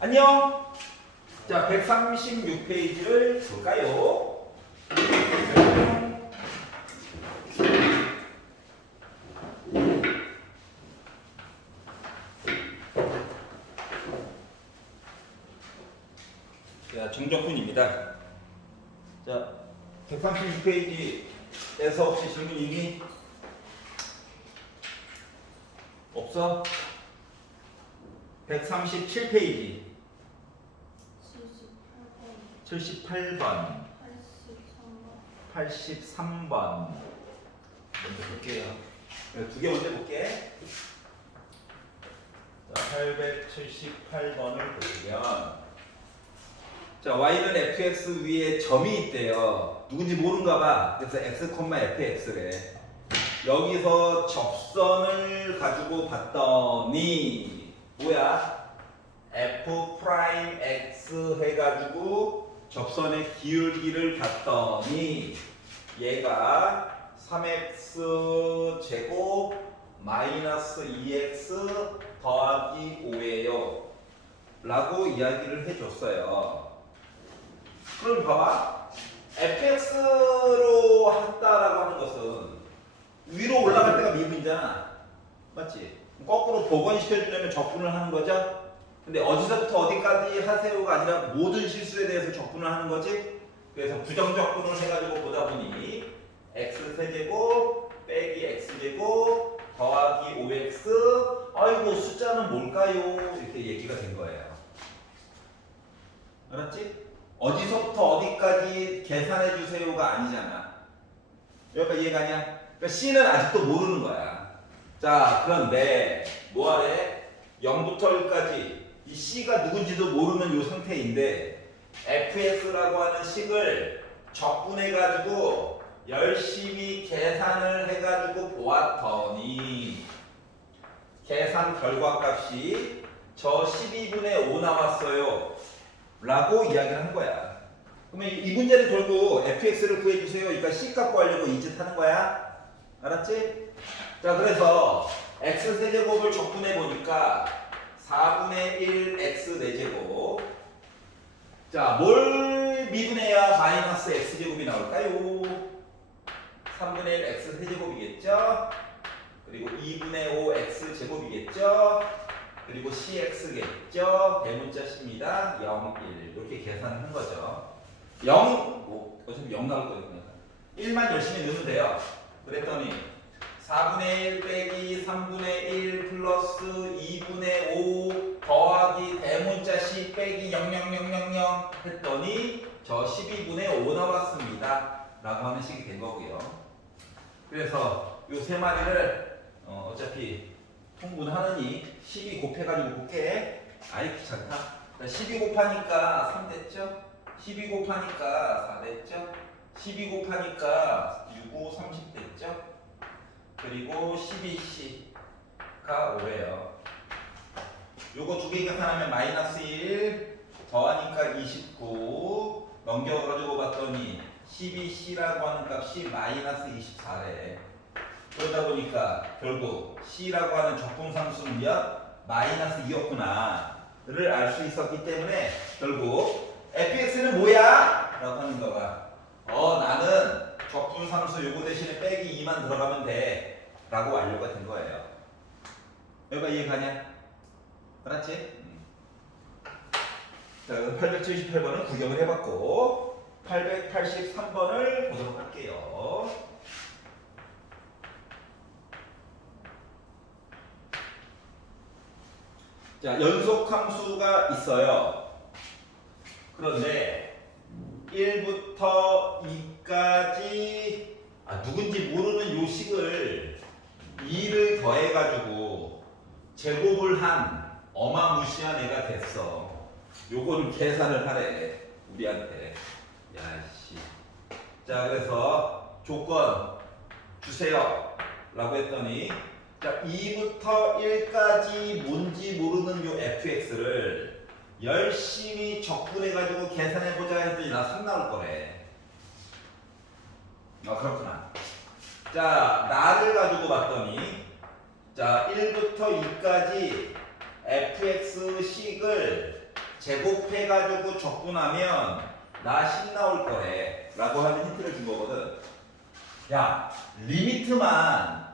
안녕. 자, 136페이지를 볼까요? 자, 정정훈입니다. 자, 136페이지에서 혹시 질문 있니? 없어? 137페이지 78번 83번 먼저 볼게요. 두 개 먼저 볼게. 자, 878번을 보시면 자, y는 fx 위에 점이 있대요. 누군지 모른가 봐. 그래서 x, fx래. 여기서 접선을 가지고 봤더니 뭐야? f 프라임 x 해가지고 접선의 기울기를 봤더니 얘가 3x 제곱 마이너스 2x 더하기 5예요 라고 이야기를 해줬어요. 그럼 봐봐, fx로 했다라고 하는 것은 위로 올라갈 때가 미분이잖아, 맞지? 거꾸로 복원시켜주려면 적분을 하는 거죠. 근데 어디서부터 어디까지 하세요가 아니라 모든 실수에 대해서 적분을 하는 거지. 그래서 부정적분을 해가지고 보다 보니 x 세제곱 빼기 x 제곱 더하기 5x, 아이고 숫자는 뭘까요? 이렇게 얘기가 된 거예요. 알았지? 어디서부터 어디까지 계산해 주세요가 아니잖아. 여기까지 이해가냐? 그러니까 C는 아직도 모르는 거야. 자, 그런데 뭐하래? 0부터 1까지 이 C가 누군지도 모르는 이 상태인데 fx라고 하는 식을 적분해가지고 열심히 계산을 해가지고 보았더니 계산 결과값이 저 12분의 5 나왔어요 라고 이야기를 한 거야. 그러면 이 문제는 결국 fx를 구해주세요. 그러니까 c 값 구하려고 이 짓 하는 거야. 알았지? 자, 그래서 x 세제곱을 적분해 보니까 4분의 1 x 4제곱. 자, 뭘 미분해야 마이너스 x 제곱이 나올까요? 3분의 1 x 세제곱이겠죠? 그리고 2분의 5 x 제곱이겠죠? 그리고 cx겠죠? 대문자 c입니다. 0, 1 이렇게 계산한 거죠. 0, 뭐 어차피 0 나올 거거든요. 1만 열심히 넣으면 돼요. 그랬더니 4분의 1 빼기 3분의 1 플러스 2분의 5 더하기 대문자 c 빼기 00000 했더니 저 12분의 5 나왔습니다 라고 하는 식이 된 거고요. 그래서 이 세 마리를 어차피 통분하느니 12 곱해가지고 볼게. 아이 귀찮다. 12 곱하니까 3 됐죠? 12 곱하니까 4 됐죠? 12 곱하니까 6, 5, 30 됐죠? 그리고 12c가 5예요. 요거 두 개 계산하면 마이너스 1 더하니까 29 넘겨가지고 봤더니 12c라고 하는 값이 마이너스 24래. 그러다 보니까 결국 c라고 하는 적분상수는 몇? 마이너스 2였구나 를 알 수 있었기 때문에 결국 fx는 뭐야? 라고 하는 거가 나는 적분상수 요거 대신에 빼기 2만 들어가면 돼 라고 알려가 된 거예요. 여기가 이해가냐? 알았지? 자, 878번은 구경을 해봤고 883번을 보도록 할게요. 자, 연속함수가 있어요. 그런데 1부터 2까지 누군지 모르는 요 식을 2를 더해가지고 제곱을 한 어마무시한 애가 됐어. 요거는 계산을 하래 우리한테. 야씨. 자, 그래서 조건 주세요 라고 했더니 자, 2부터 1까지 뭔지 모르는 요 fx를 열심히 적분해가지고 계산해보자 했더니 나 3 나올 거래. 그렇구나. 자, 나를 가지고 봤더니 자, 1부터 2까지 fx식을 제곱해가지고 적분하면 나 10 나올 거래 라고 하는 힌트를 준 거거든. 야, 리미트만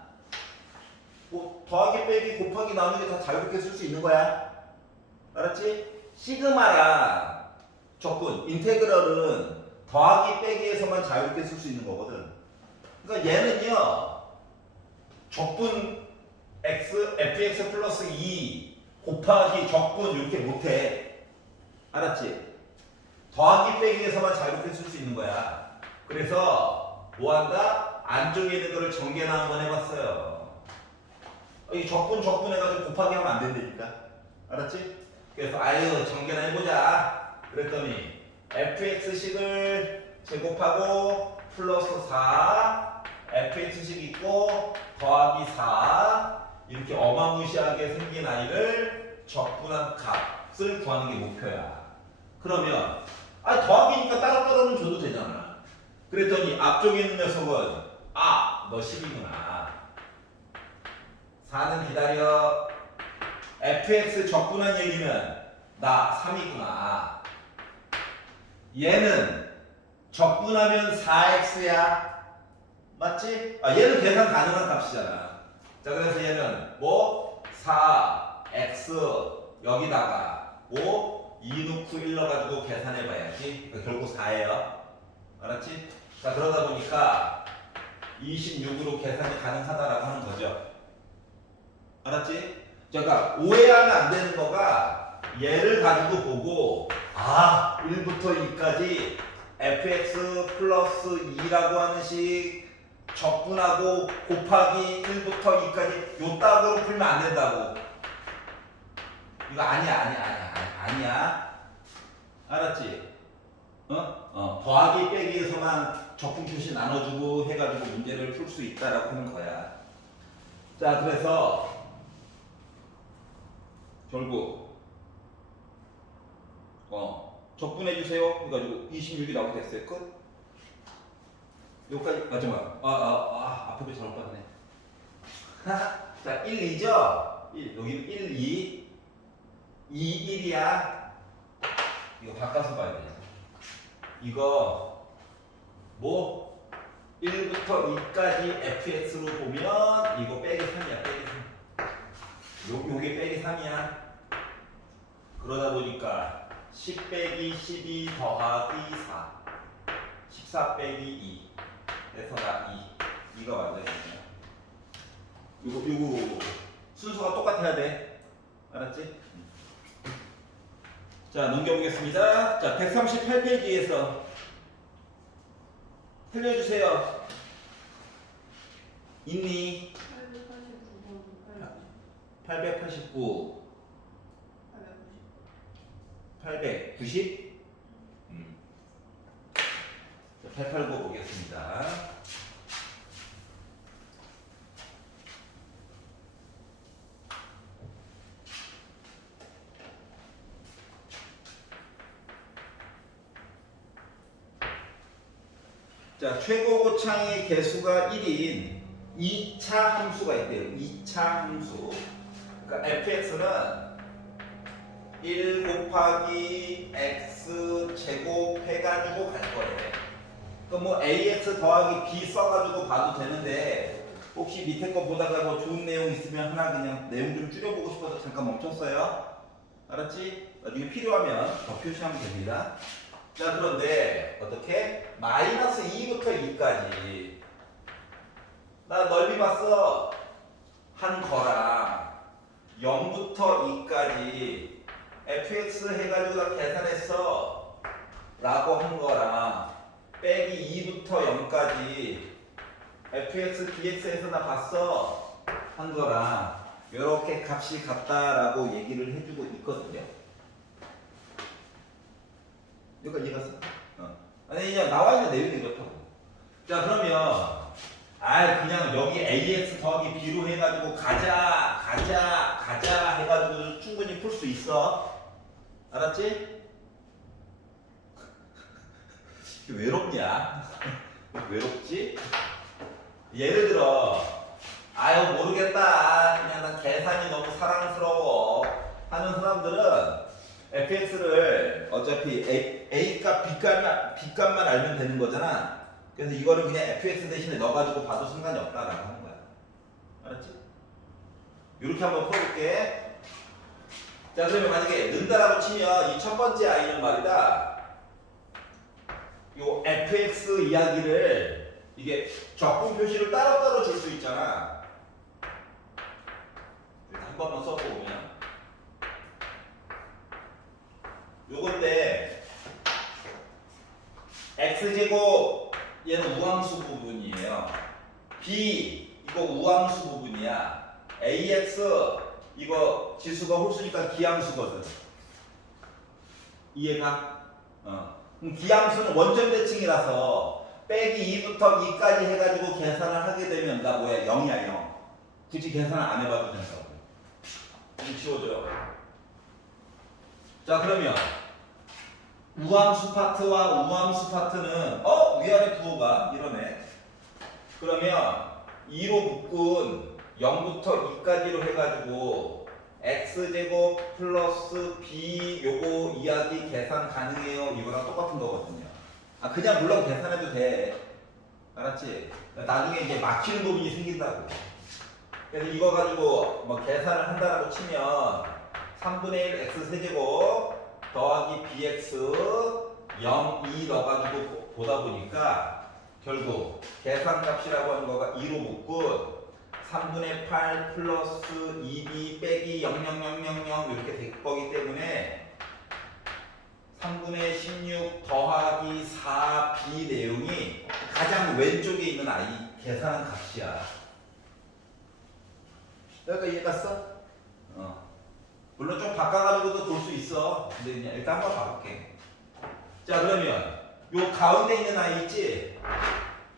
뭐 더하기 빼기 곱하기 나누기 다 자유롭게 쓸 수 있는 거야. 알았지? 시그마랑 적분, 인테그럴은 더하기 빼기에서만 자유롭게 쓸 수 있는 거거든. 그러니까 얘는요, 적분 x, fx 플러스 2 곱하기 적분 이렇게 못해. 알았지? 더하기 빼기에서만 자유롭게 쓸 수 있는 거야. 그래서 뭐한다? 안쪽에 있는 거를 전개나 한번 해봤어요. 이 적분 해가지고 곱하기 하면 안 된다니까. 알았지? 그래서 아유 전개나 해보자. 그랬더니 fx식을 제곱하고 플러스 4 fx식 있고 더하기 4 이렇게 어마무시하게 생긴 아이를 적분한 값을 구하는 게 목표야. 그러면 더하기니까 따로따로는 줘도 되잖아. 그랬더니 앞쪽에 있는 녀석은 너 10이구나. 4는 기다려. fx 적분한 얘기는 나 3이구나. 얘는 적분하면 4x야. 맞지? 얘는 계산 가능한 값이잖아. 자, 그래서 얘는 뭐 4x 여기다가 뭐 2 넣고 1 넣어가지고 계산해봐야지. 그러니까 결국 4예요. 알았지? 자, 그러다 보니까 26으로 계산이 가능하다라고 하는 거죠. 알았지? 그러니까 오해하면 안 되는 거가 얘를 가지고 보고 1부터 2까지 fx 플러스 2라고 하는 식 적분하고 곱하기 1부터 2까지 요 따구로 풀면 안 된다고. 이거 아니야. 알았지? 더하기 빼기에서만 적분 표시 나눠주고 해가지고 문제를 풀 수 있다라고 하는 거야. 자, 그래서 결국 적분해 주세요 해가지고 26이 나오게 됐어요. 끝. 여기까지. 잠깐만. 앞에 잘못 봤네. 자, 1, 2죠? 1, 여기 1, 2 1이야. 이거 바꿔서 봐야 돼. 이거 뭐 1부터 2까지 fx로 보면 이거 빼기 3이야. 빼기 3. 요게 빼기 3이야. 그러다 보니까 10 빼기 12 더하기 4 14 빼기 2 그래서 나 2. 2가 맞아야 되냐. 요거 순서가 똑같아야 돼. 알았지? 자, 넘겨보겠습니다. 자, 138페이지에서 틀려주세요. 있니? 889 890 889 보겠습니다. 자, 최고 고창의 개수가 1인 2차 함수가 있대요. 2차 함수. 그러니까 fx는 1 곱하기 x 제곱 해가지고 갈 거래. 그럼 뭐 ax 더하기 b 써가지고 봐도 되는데 혹시 밑에 거 보다가 뭐 좋은 내용 있으면 하나 그냥 내용 좀 줄여보고 싶어서 잠깐 멈췄어요. 알았지? 나중에 필요하면 더 표시하면 됩니다. 자, 그런데 어떻게? 마이너스 2부터 2까지 나 넓이 봤어. 한 거랑 0부터 2까지 fx 해가지고 나 계산했어 라고 한 거랑 빼기 2부터 0까지 fx dx에서 나 봤어 한 거랑 이렇게 값이 같다라고 얘기를 해주고 있거든요. 여기까지 이해갔어? 아니 그냥 나와 있는 내용이 이렇다고. 자, 그러면 그냥 여기 ax 더하기 b로 해가지고 가자 해가지고 충분히 풀 수 있어. 알았지? 외롭냐? 외롭지? 예를 들어 모르겠다 그냥 난 계산이 너무 사랑스러워 하는 사람들은 fx를 어차피 a값 b값만 알면 되는 거잖아. 그래서 이거를 그냥 fx 대신에 넣어가지고 봐도 상관이 없다라고 하는 거야. 알았지? 이렇게 한번 풀어볼게. 자, 그러면 만약에 는다라고 치면 이 첫 번째 아이는 말이다. 요 fx 이야기를 이게 적분 표시를 따로따로 줄 수 있잖아. 일단 한 번만 써보면 요건데 x제곱 얘는 우함수 부분이에요. b 이거 우함수 부분이야. ax 이거 지수가 홀수니까 기함수거든. 이해가? 그럼 기함수는 원점 대칭이라서 빼기 2부터 2까지 해가지고 계산을 하게 되면 나 뭐야? 0이야 0. 굳이 계산을 안 해봐도 된다고. 좀 지워줘요. 자, 그러면 우함수 파트와 우함수 파트는 위아래 부호가 이러네. 그러면 2로 묶은 0부터 2까지로 해가지고 x제곱 플러스 b 요거 이야기 계산 가능해요. 이거랑 똑같은 거거든요. 그냥 물론 계산해도 돼. 알았지? 나중에 이제 막히는 부분이 생긴다고. 그래서 이거 가지고 뭐 계산을 한다라고 치면 3분의 1 x 세제곱 더하기 bx 0, 2 넣어가지고 보다 보니까 결국 계산값이라고 하는 거가 2로 묶고 3분의 8 플러스 2b 빼기 00000 이렇게 될 거기 때문에 3분의 16 더하기 4b 내용이 가장 왼쪽에 있는 아이 계산한 값이야. 여기까지 이해 갔어? 물론 좀 바꿔가지고도 볼 수 있어. 근데 그냥 일단 한번 봐볼게. 자, 그러면 요 가운데 있는 아이 있지?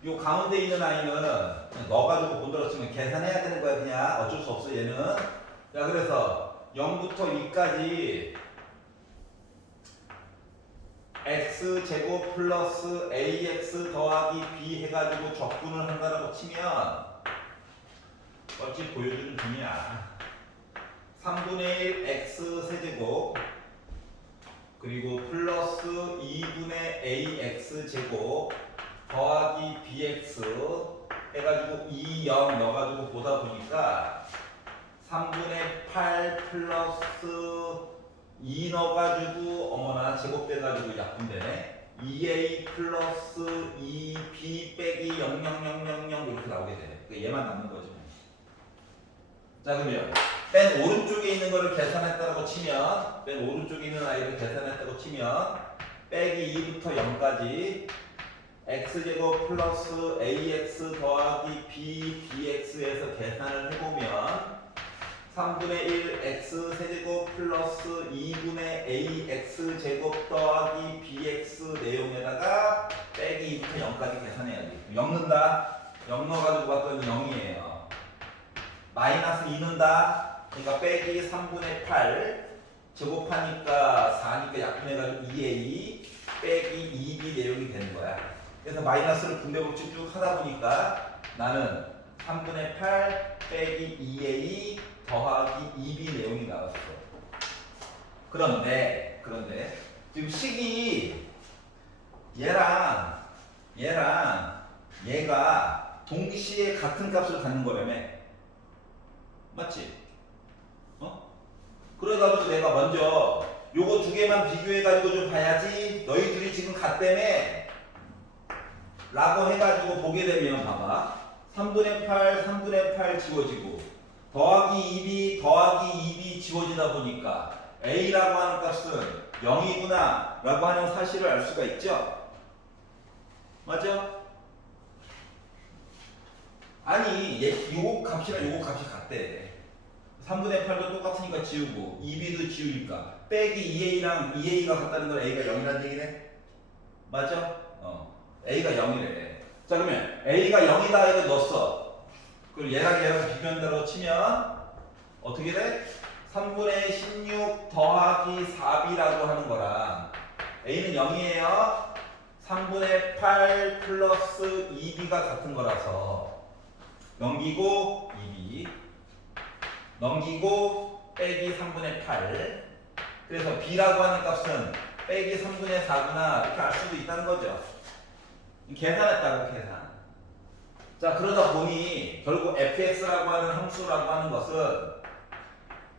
요 가운데 있는 아이는 그냥 넣어가지고 본드로 치면 계산해야 되는 거야. 그냥 어쩔 수 없어 얘는. 자, 그래서 0부터 2까지 x제곱 플러스 ax 더하기 b 해가지고 적분을 한다라고 치면 어찌 보여주는 중이야. 3분의 1 x 세제곱 그리고 플러스 2분의 ax 제곱 더하기 bx 해가지고 2, 0 넣어가지고 보다 보니까 3분의 8 플러스 2 넣어가지고 어머나 제곱돼가지고 약분되네. 2a 플러스 2b 빼기 00000 이렇게 나오게 돼. 얘만 남는 거지. 자, 그러면 맨 오른쪽에 있는 거를 계산했다고 치면 맨 오른쪽에 있는 아이를 계산했다고 치면 빼기 2부터 0까지 x제곱 플러스 ax 더하기 b dx에서 계산을 해보면 3분의 1 x 세제곱 플러스 2분의 ax 제곱 더하기 bx 내용에다가 빼기 2부터 0까지 계산해야지. 0 넣는다. 0 넣어가지고 봤더니 0이에요. 마이너스 2 넣는다. 그러니까 빼기 3분의 8 제곱하니까 4니까 약분해가지고 2a 빼기 2b 내용이 되는 거야. 그래서 마이너스를 분배법칙 쭉 하다 보니까 나는 3분의 8 빼기 2a 더하기 2b 내용이 나왔어. 그런데 지금 식이 얘랑 얘가 동시에 같은 값을 갖는 거라며. 맞지? 그래가지고 내가 먼저 요거 두 개만 비교해가지고 좀 봐야지. 너희들이 지금 같다며 라고 해가지고 보게 되면 봐봐. 3분의 8 지워지고 더하기 2b 더하기 2b 지워지다 보니까 a라고 하는 값은 0이구나 라고 하는 사실을 알 수가 있죠? 맞죠? 아니 요거 값이랑 요거 값이 같대. 3분의 8도 똑같으니까 지우고 2b도 지우니까 빼기 2a랑 2a가 같다는 건 a가 0이라는 얘기네? 맞죠? a가 0이래. 자, 그러면 a가 0이다 이거 넣었어. 그리고 얘랑 비교한다고 치면 어떻게 돼? 3분의 16 더하기 4b라고 하는 거랑 a는 0이에요. 3분의 8 플러스 2b가 같은 거라서 넘기고 2b 넘기고 빼기 3분의 8 그래서 B라고 하는 값은 빼기 3분의 4구나 이렇게 알 수도 있다는 거죠. 계산했다고 계산. 자, 그러다 보니 결국 fx라고 하는 함수라고 하는 것은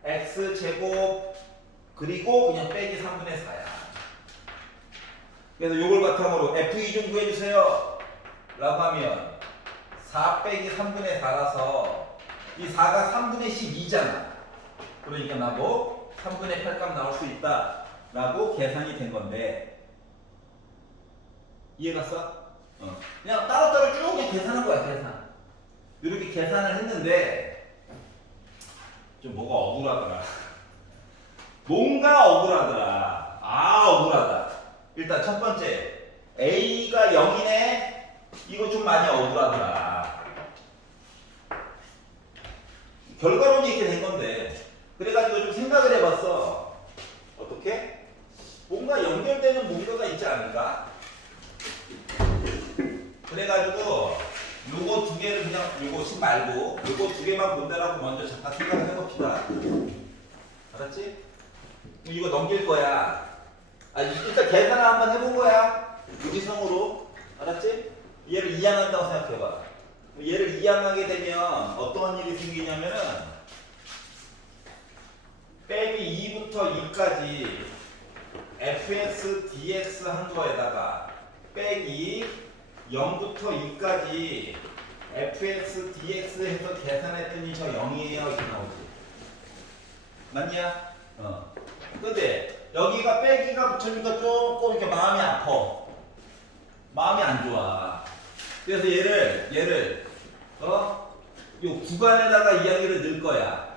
x제곱 그리고 그냥 빼기 3분의 4야. 그래서 이걸 바탕으로 f2 좀 구해주세요 라고 하면 4 빼기 3분의 4라서 이 4가 3분의 12잖아. 그러니까 나뭐 3분의 8값 나올 수 있다 라고 계산이 된 건데 이해갔어? 그냥 따로따로 쭉 그냥 계산한 거야. 계산 이렇게 계산을 했는데 좀 뭐가 억울하더라. 뭔가 억울하더라. 아, 억울하다. 일단 첫 번째 A가 0이네. 이거 좀 많이 억울하더라. 결과론이 이렇게 된 건데 그래가지고 좀 생각을 해봤어. 어떻게? 뭔가 연결되는 뭔가가 있지 않을까? 그래가지고 요거 두 개를 그냥 요거 말고 요거 두 개만 본다라고 먼저 잠깐 생각을 해봅시다. 알았지? 이거 넘길 거야. 일단 계산을 한번 해본 거야. 유기성으로. 알았지? 얘를 이항한다고 생각해봐. 얘를 이항하게 되면 어떤 일이 생기냐면은 빼기 2부터 2까지 fx dx 한 거에다가 빼기 0부터 2까지 fx dx 해서 계산했더니 저 0이에요 이렇게 나오지. 맞냐? 근데 여기가 빼기가 붙으니까 조금 이렇게 마음이 아파. 마음이 안 좋아. 그래서 얘를 요 구간에다가 이야기를 넣을 거야.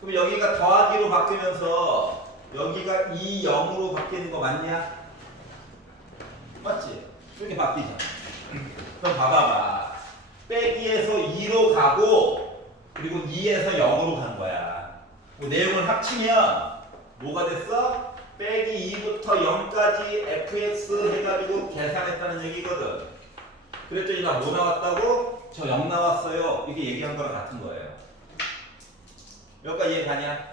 그럼 여기가 더하기로 바뀌면서 여기가 2, 0으로 바뀌는 거 맞냐? 맞지? 이렇게 바뀌잖아. 그럼 봐봐봐. 빼기에서 2로 가고 그리고 2에서 0으로 간 거야. 그 내용을 합치면 뭐가 됐어? 빼기 2부터 0까지 fx 해가지고 계산했다는 얘기거든. 그랬더니 나 뭐 나왔다고? 저 0 나왔어요. 이게 얘기한 거랑 같은 거예요. 여기까지 이해가냐?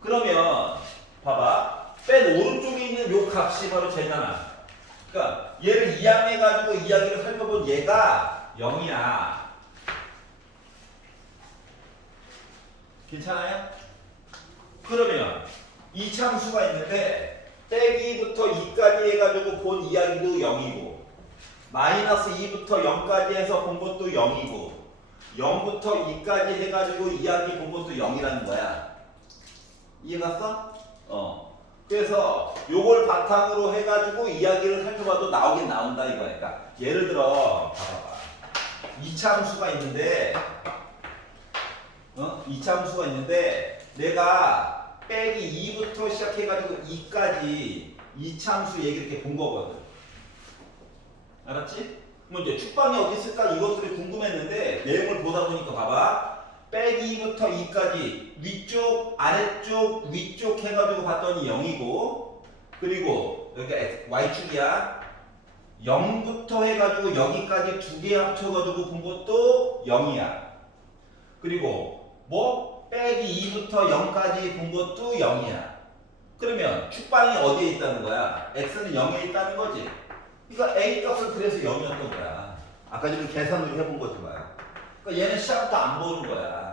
그러면 봐봐. 맨 오른쪽에 있는 요 값이 바로 쟤잖아. 그러니까 얘를 이항해가지고 이야기를 살펴본 얘가 0이야. 괜찮아요? 그러면 이참수가 있는데 빼기부터 2까지 해가지고 본 이야기도 0이고 마이너스 2부터 0까지 해서 본 것도 0이고 0부터 2까지 해가지고 이야기 본 것도 0이라는 거야. 이해갔어? 그래서 요걸 바탕으로 해가지고 이야기를 살펴봐도 나오긴 나온다 이거야. 그러니까 예를 들어 봐봐봐. 이차함수가 있는데 이차함수가 있는데 내가 빼기 2부터 시작해가지고 2까지 이차함수 얘기 이렇게 본 거거든. 알았지? 그럼 이제 축방이 어디 있을까 이것들이 궁금했는데 내용을 보다 보니까 봐봐. 빼기 2부터 2까지 위쪽, 아래쪽, 위쪽 해가지고 봤더니 0이고 그리고 여기가 y축이야. 0부터 해가지고 여기까지 두 개 합쳐가지고 본 것도 0이야. 그리고 뭐 빼기 2부터 0까지 본 것도 0이야. 그러면 축방이 어디에 있다는 거야? x는 0에 있다는 거지. 그러니까 a 값은 그래서 0이었던 거야. 아까 전에 계산으로 해본 거지만. 그러니까 얘는 시작부터 안 보는 거야.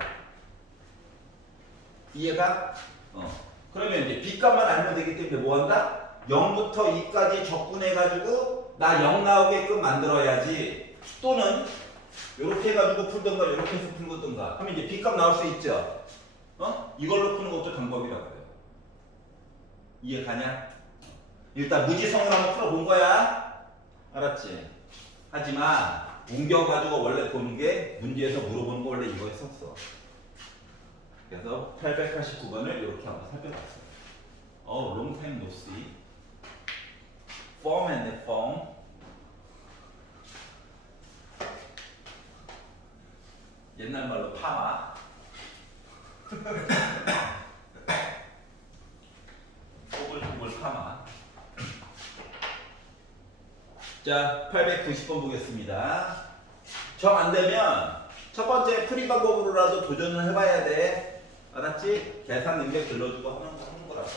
이해가? 그러면 이제 b값만 알면 되기 때문에 뭐 한다? 0부터 2까지 적분해가지고 나 0 나오게끔 만들어야지. 또는 이렇게 해가지고 풀던가 이렇게 해서 풀던가 하면 이제 b값 나올 수 있죠. 이걸로 푸는 것도 방법이라고요. 이해가냐? 일단 무지성을 한번 풀어본 거야. 알았지? 하지만 옮겨가지고 원래 보는 게 문제에서 물어보는 거 원래 이거 했었어. 그래서 889번을 이렇게 한번 살펴봤어요. long time no see. Form and form. 옛날 말로 파마. 꼬불꼬불 파마. 자, 890번 보겠습니다. 정 안 되면 첫 번째 풀이 방법으로라도 도전을 해봐야 돼. 알았지? 계산 능력 들러주고 하는 거라고.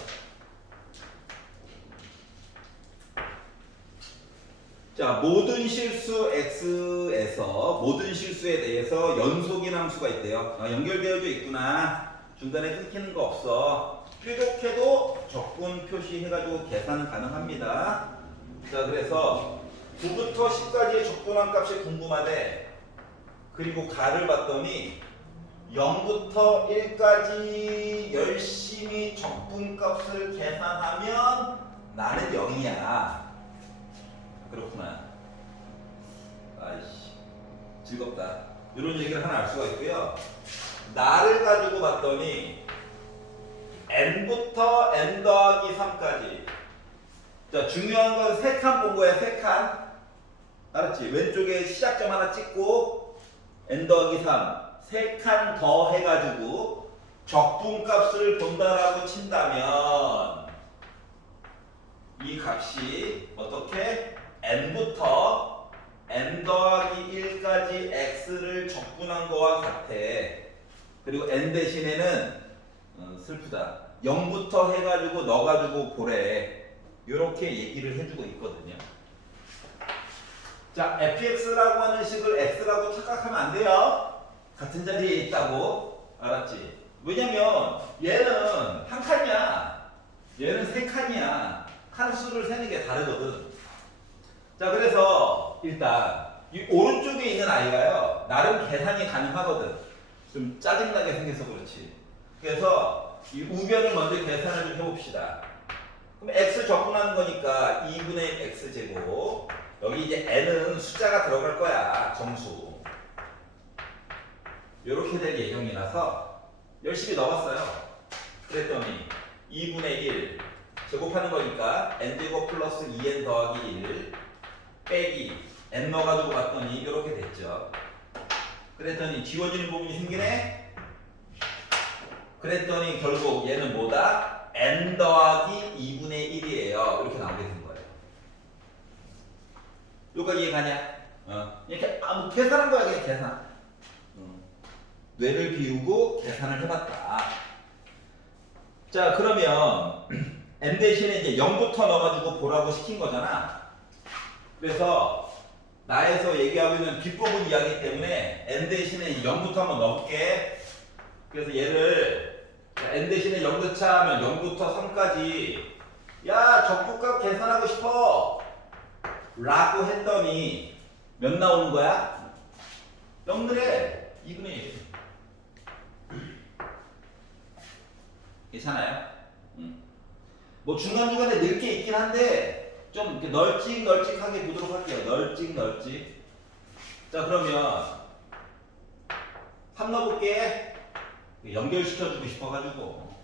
자, 모든 실수 x에서 모든 실수에 대해서 연속인 함수가 있대요. 연결되어져 있구나. 중간에 끊기는 거 없어. 뾰족해도 적분 표시해가지고 계산은 가능합니다. 자, 그래서 9부터 10까지의 적분한 값이 궁금하대. 그리고 가를 봤더니 0부터 1까지 열심히 적분값을 계산하면 나는 0이야. 그렇구나. 아이씨, 즐겁다. 이런 얘기를 하나 알 수가 있고요. 나를 가지고 봤더니 n부터 n 더하기 3까지. 자, 중요한 건 세 칸 본 거야, 세 칸. 알았지? 왼쪽에 시작점 하나 찍고 n 더하기 3. 세 칸 더 해가지고 적분값을 본다라고 친다면 이 값이 어떻게? n부터 n 더하기 1까지 x를 적분한 거와 같아. 그리고 n 대신에는 슬프다. 0부터 해가지고 넣어가지고 보래. 이렇게 얘기를 해주고 있거든요. 자, fx라고 하는 식을 x라고 착각하면 안 돼요. 같은 자리에 있다고. 알았지? 왜냐면 얘는 한 칸이야. 얘는 세 칸이야. 칸수를 세는 게 다르거든. 자, 그래서 일단 이 오른쪽에 있는 아이가요, 나름 계산이 가능하거든. 좀 짜증나게 생겨서 그렇지. 그래서 이 우변을 먼저 계산을 좀 해봅시다. 그럼 x 적분하는 거니까 2분의 x제곱. 여기 이제 n은 숫자가 들어갈 거야. 정수. 이렇게 될 예정이라서 열심히 넣었어요. 그랬더니 2분의 1 제곱하는 거니까 n제곱 플러스 2n 더하기 1 빼기 n 넣어가지고 봤더니 이렇게 됐죠. 그랬더니 지워지는 부분이 생기네. 그랬더니 결국 얘는 뭐다? n 더하기 2분의 1이에요. 이렇게 나오게 된 거예요. 여기까지 이해가냐? 이렇게 뭐 계산한 거야, 그냥 계산. 뇌를 비우고 계산을 해봤다. 자, 그러면 n 대신에 이제 0부터 넣어가지고 보라고 시킨 거잖아. 그래서 나에서 얘기하고 있는 뒷부분 이야기 때문에 n 대신에 0부터 한번 넣을게. 그래서 얘를 n 대신에 0 넣자 하면 0부터 3까지 야, 적분값 계산하고 싶어 라고 했더니 몇 나오는 거야? 0들에 2분의 1. 괜찮아요? 뭐 중간중간에 늘 게 있긴 한데 좀 이렇게 널찍널찍하게 보도록 할게요. 널찍널찍. 자, 그러면 3 넣어볼게. 연결시켜주고 싶어가지고.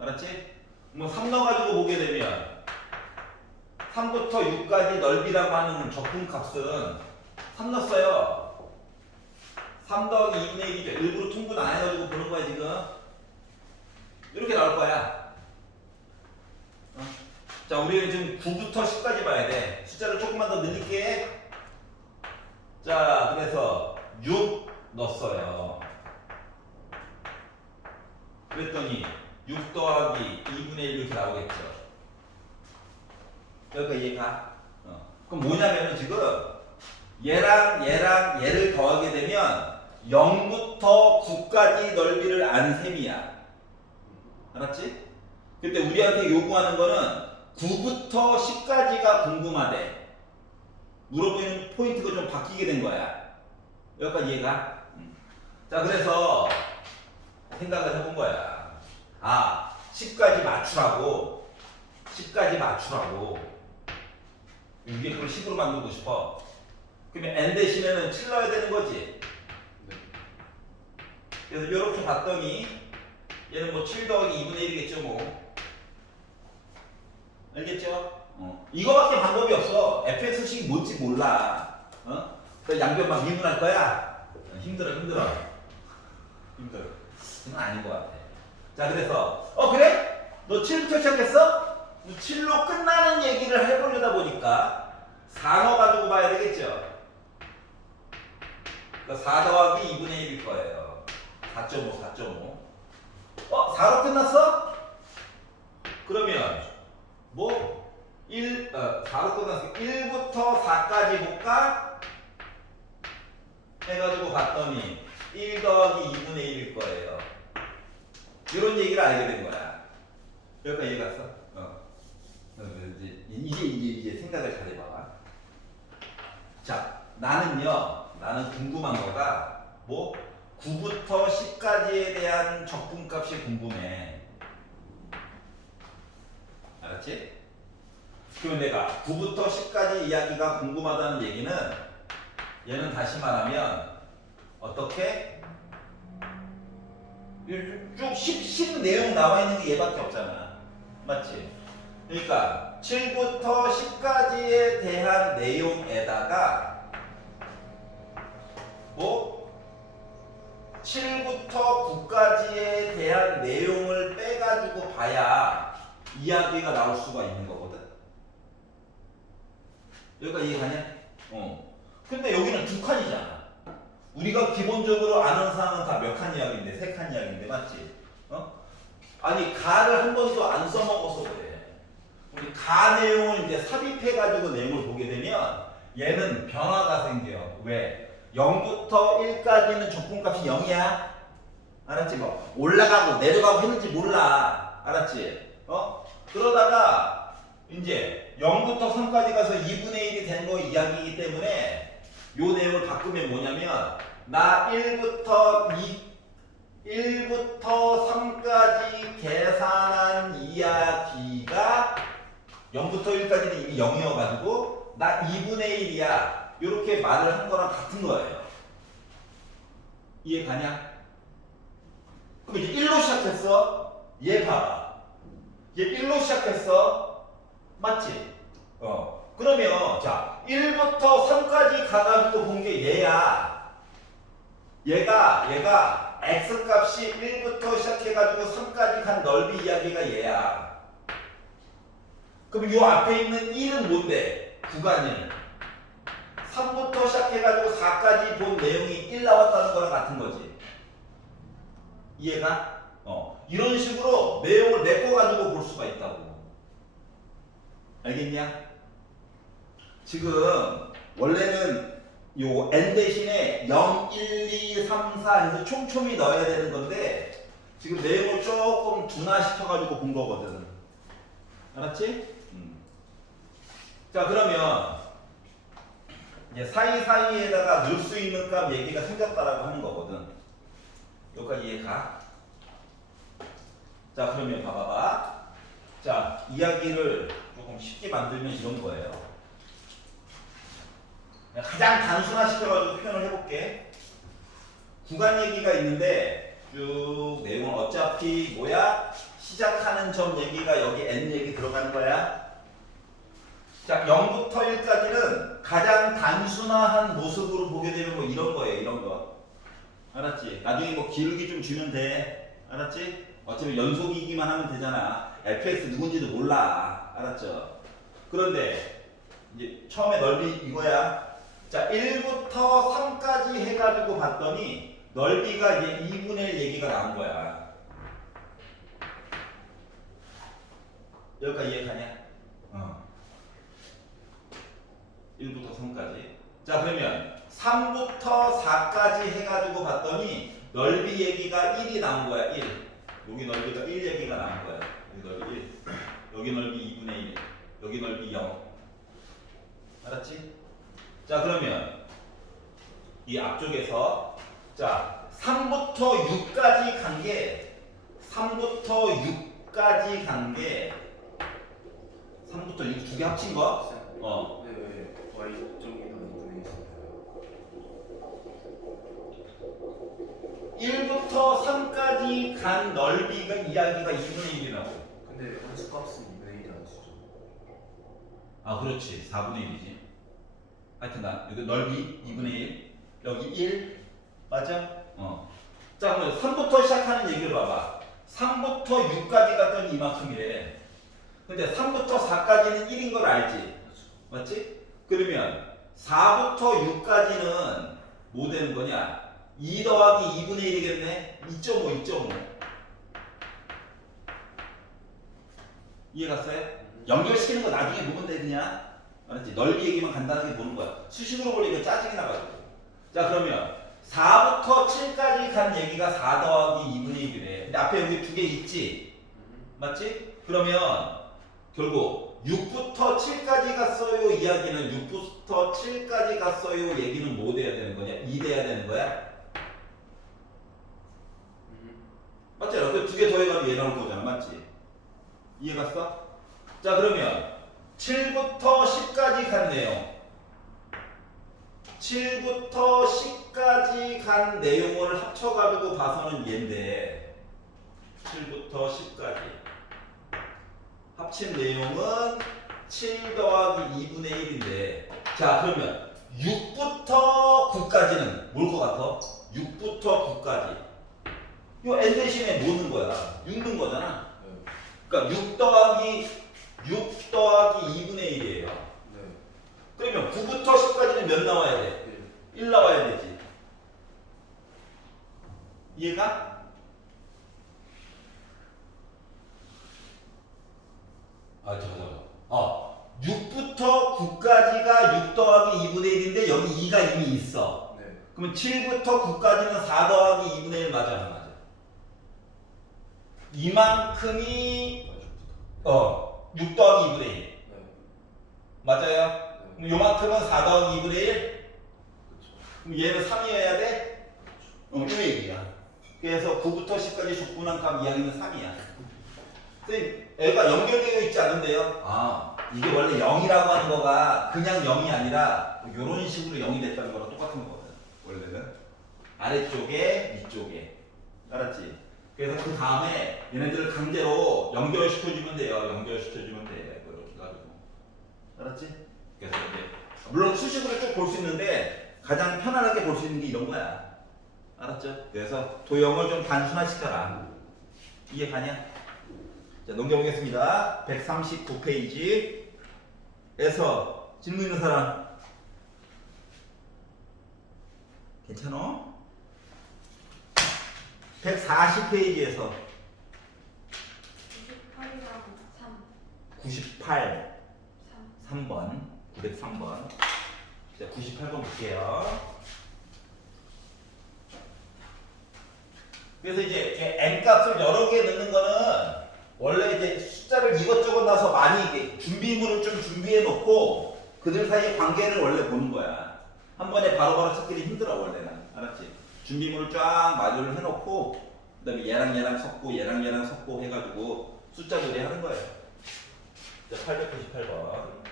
알았지? 뭐 3 넣어가지고 보게 되면 3부터 6까지 넓이라고 하는 적분값은 3 넣었어요. 3 더하기 2분의 1이죠. 일부러 통분 안 해가지고 보는 거야 지금. 이렇게 나올 거야. 자, 우리는 지금 9부터 10까지 봐야 돼. 숫자를 조금만 더 늘릴게. 자, 그래서 6 넣었어요. 그랬더니 6 더하기 2분의 1 이렇게 나오겠죠. 여기까지 이해가? 그럼 뭐냐면은 지금 얘랑 얘를 더하게 되면 0부터 9까지 넓이를 안 셈이야. 알았지? 근데 우리한테 요구하는 거는 9부터 10까지가 궁금하대. 물어보는 포인트가 좀 바뀌게 된 거야. 여기까지 이해가? 자, 그래서 생각을 해본 거야. 10까지 맞추라고. 10까지 맞추라고. 이게 그걸 10으로 만들고 싶어. 그러면 n 대신에는 7 넣어야 되는 거지. 그래서 이렇게 봤더니 얘는 뭐 7 더하기 2분의 1이겠죠 뭐. 알겠죠? 이거밖에 방법이 없어. fx식 뭔지 몰라. 그래서 양변 막 미분할 거야. 힘들어. 그건 아닌 것 같아. 자, 그래서 그래? 너 7부터 시작했어? 7로 끝나는 얘기를 해보려다 보니까 4 넣어가지고 봐야 되겠죠? 그러니까 4 더하기 2분의 1일 거예요. 4.5. 4로 끝났어? 그러면 뭐 4로 끝났어. 1부터 4까지 볼까? 해가지고 봤더니 1 더하기 2분의 1일 거예요. 이런 얘기를 알게 된 거야. 여기까지 이해 갔어? 이제 생각을 잘해봐. 자, 나는 궁금한 거가 뭐 9부터 10까지에 대한 적분값이 궁금해. 알았지? 그럼 내가 9부터 10까지 이야기가 궁금하다는 얘기는 얘는 다시 말하면 어떻게? 쭉 10 내용 나와 있는 게 얘밖에 없잖아. 맞지? 그러니까 7부터 10까지에 대한 내용에다가 뭐 7부터 9까지에 대한 내용을 빼가지고 봐야 이야기가 나올 수가 있는 거거든. 여기까지 이해가냐? 근데 여기는 두 칸이잖아. 우리가 기본적으로 아는 사항은 다 몇 칸 이야기인데, 세 칸 이야기인데, 맞지? 아니, 가를 한 번도 안 써먹어서 그래. 우리 가 내용을 이제 삽입해가지고 내용을 보게 되면 얘는 변화가 생겨요. 왜? 0부터 1까지는 적분값이 0이야. 알았지? 뭐 올라가고 내려가고 했는지 몰라. 알았지? 그러다가 이제 0부터 3까지 가서 2분의 1이 된 거 이야기이기 때문에 요 내용을 바꾸면 뭐냐면 나 1부터 3까지 계산한 이야기가 0부터 1까지는 이미 0이어가지고 나 2분의 1이야. 이렇게 말을 한 거랑 같은 거예요. 이해 가냐? 그럼 이제 1로 시작했어. 얘 봐봐. 얘 1로 시작했어. 맞지? 그러면 자 1부터 3까지 가가지고 본 게 얘야. 얘가 x값이 1부터 시작해가지고 3까지 간 넓이 이야기가 얘야. 그럼 요 앞에 있는 1은 뭔데? 구간일. 3부터 시작해가지고 4까지 본 내용이 1 나왔다는 거랑 같은 거지. 이해가? 이런 식으로 내용을 메꿔가지고 볼 수가 있다고. 알겠냐? 지금 원래는 요 n 대신에 0, 1, 2, 3, 4 해서 촘촘히 넣어야 되는 건데 지금 내용을 조금 둔화시켜가지고 본 거거든. 알았지? 자, 그러면 이제 사이사이에다가 넣을 수 있는 값 얘기가 생겼다라고 하는 거거든. 여기까지 이해가? 자, 그러면 봐봐봐. 자, 이야기를 조금 쉽게 만들면 이런 거예요. 가장 단순화시켜가지고 표현을 해볼게. 구간 얘기가 있는데 쭉 내용은 어차피 뭐야? 시작하는 점 얘기가 여기 n 얘기 들어가는 거야. 자, 0부터 1까지는 가장 단순화한 모습으로 보게 되면 뭐 이런 거예요. 이런 거. 알았지? 나중에 뭐 기울기 좀 주면 돼. 알았지? 어차피 연속이기만 하면 되잖아. fx 누군지도 몰라. 알았죠? 그런데 이제 처음에 넓이 이거야. 자, 1부터 3까지 해가지고 봤더니 넓이가 이제 2분의 1 얘기가 나온 거야. 여기까지 이해가냐? 1부터 3까지. 자, 그러면 3부터 4까지 해가지고 봤더니 넓이 얘기가 1이 나온 거야. 1. 여기 넓이가 1 얘기가 나온 거야. 여기 넓이 1. 여기 넓이 2분의 1. 여기 넓이 0. 알았지? 자, 그러면 이 앞쪽에서 자 3부터 6까지 간 게 3부터 6까지 간 게 3부터 6 두 개 합친 거? 네, 왜 Y쪽이나 2분의 1이요? 1부터 3까지 간 넓이가 이야기가 2분의 1이라고. 근데 함수값은 2분의 1이 아니시죠? 아, 그렇지. 4분의 1이지. 하여튼간 여기 넓이 2분의 1. 여기 1. 맞아? 자, 그럼 3부터 시작하는 얘기를 봐봐. 3부터 6까지 갔더니 이만큼이래. 근데 3부터 4까지는 1인 걸 알지? 맞지? 그러면 4부터 6까지는 뭐 되는 거냐? 2 더하기 2분의 1이겠네? 2.5, 2.5. 이해 갔어요? 연결시키는 거 나중에 보면 돼, 그냥. 알았지? 넓이 얘기만 간단하게 보는 거야. 수식으로 보니까 짜증이 나가지고. 자, 그러면 4부터 7까지 간 얘기가 4 더하기 2분의 1이래. 근데 앞에 여기 두 개 있지? 맞지? 그러면 결국 6부터 7까지 갔어요 이야기는 6부터 7까지 갔어요 얘기는 뭐 돼야 되는 거냐? 2 돼야 되는 거야? 맞잖아. 그 두 개 더해가지고 얘 나올 거잖아. 맞지? 이해 갔어? 자, 그러면 7부터 10까지 간 내용 7부터 10까지 간 내용을 합쳐가지고 봐서는 얘인데 7부터 10까지 합친 내용은 7 더하기 2분의 1인데 자, 그러면 6부터 9까지는 뭘 것 같아? 6부터 9까지 요 n 대신에 뭐 넣는 거야? 6 넣은 거잖아. 그러니까 6 더하기 2분의 1이에요. 네. 그러면 9부터 10까지는 몇 나와야 돼? 1 나와야 되지. 이해가? 아, 잠깐. 6부터 9까지가 6 더하기 2분의 1인데 여기 2가 이미 있어. 네. 그러면 7부터 9까지는 4 더하기 2분의 1 맞아, 안 맞아? 이만큼이 6 더하기 2분의 1. 네. 맞아요? 네. 그럼 요만큼은 4 더하기 2분의 1? 그쵸. 그럼 얘는 3이어야 돼? 이 얘기야. 그래서 9부터 10까지 족분한 값 이야기는 3이야. 선생님, 애가 연결되어 있지 않은데요? 아, 이게 원래 0이라고 하는 거가 그냥 0이 아니라 이런 식으로 0이 됐다는 거랑 똑같은 거거든. 원래는. 아래쪽에, 위쪽에. 알았지? 그래서 그 다음에 얘네들을 강제로 연결시켜주면 돼요. 연결시켜주면 돼. 뭐 이렇게 가지고. 알았지? 그래서 이제 물론 수식으로 쭉 볼 수 있는데 가장 편안하게 볼 수 있는 게 이런 거야. 알았죠? 그래서 도형을 좀 단순화시켜라. 이해 가냐? 자, 넘겨보겠습니다. 139페이지에서 질문 있는 사람 괜찮아? 140페이지에서 98 3번 903번 자, 98번 볼게요. 그래서 이제 n값을 여러 개 넣는 거는 원래 이제 숫자를 이것저것 넣어서 많이 이게 준비물을 좀 준비해 놓고 그들 사이의 관계를 원래 보는 거야. 한 번에 바로바로 찾기는 힘들어 원래는. 알았지? 준비물을 쫙 마주를 해놓고 그다음에 얘랑 얘랑 섞고 얘랑 얘랑 섞고 해가지고 숫자 조리하는 거예요. 자, 898번.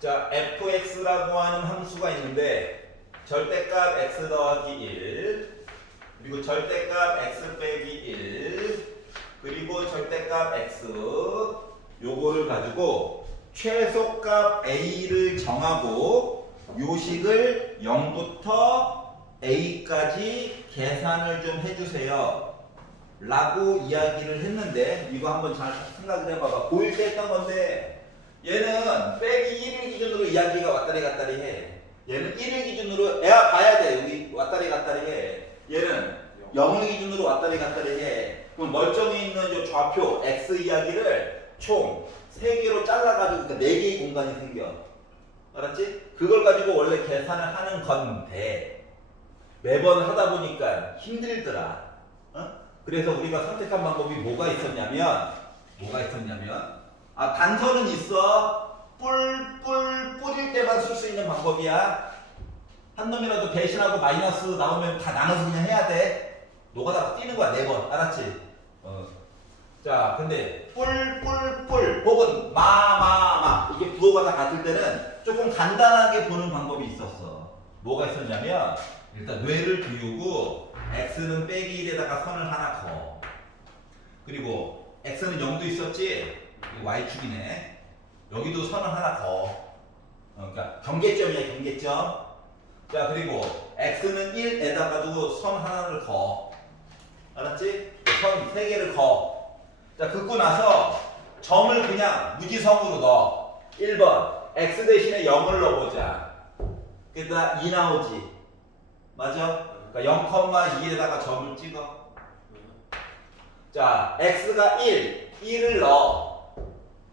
자, fx라고 하는 함수가 있는데 절대값 x 더하기 1 그리고 절대값 x 빼기 1 그리고 절대값 x 요거를 가지고 최소값 a를 정하고 요식을 0부터 a까지 계산을 좀 해주세요 라고 이야기를 했는데 이거 한번 잘 생각을 해봐봐. 고1 때 했던 건데 얘는 빼기 1일 기준으로 이야기가 왔다리 갔다리 해. 얘는 1일 기준으로 애가 봐야 돼. 여기 왔다리 갔다리 해. 얘는 0을 기준으로 왔다리 갔다리 해. 그럼 멀쩡히 있는 요 좌표 x 이야기를 총 3개로 잘라가지고 그러니까 4개의 공간이 생겨. 알았지? 그걸 가지고 원래 계산을 하는 건데 매번 하다 보니까 힘들더라. 그래서 우리가 선택한 방법이 뭐가 있었냐면 단서는 있어. 뿔일 때만 쓸 수 있는 방법이야. 한 놈이라도 대신하고 마이너스 나오면 다 나눠서 그냥 해야 돼. 노가다 뛰는 거야 4번. 알았지? 자, 근데 뿔 혹은 마 이게 부호가 다 같을 때는 조금 간단하게 보는 방법이 있었어. 뭐가 있었냐면 일단 뇌를 비우고 x는 빼기 1에다가 선을 하나 그어. 그리고 x는 0도 있었지? y축이네. 여기도 선을 하나 그어. 그러니까 경계점이야 경계점. 자, 그리고 x는 1에다가도 선 하나를 그어. 알았지? 선 3개를 그어. 자, 긋고 나서 점을 그냥 무지성으로 넣어. 1번 x 대신에 0을 넣어보자. 그러니까 2 나오지. 맞아? 그러니까 0,2에다가 점을 찍어. 자, x가 1, 1을 넣어.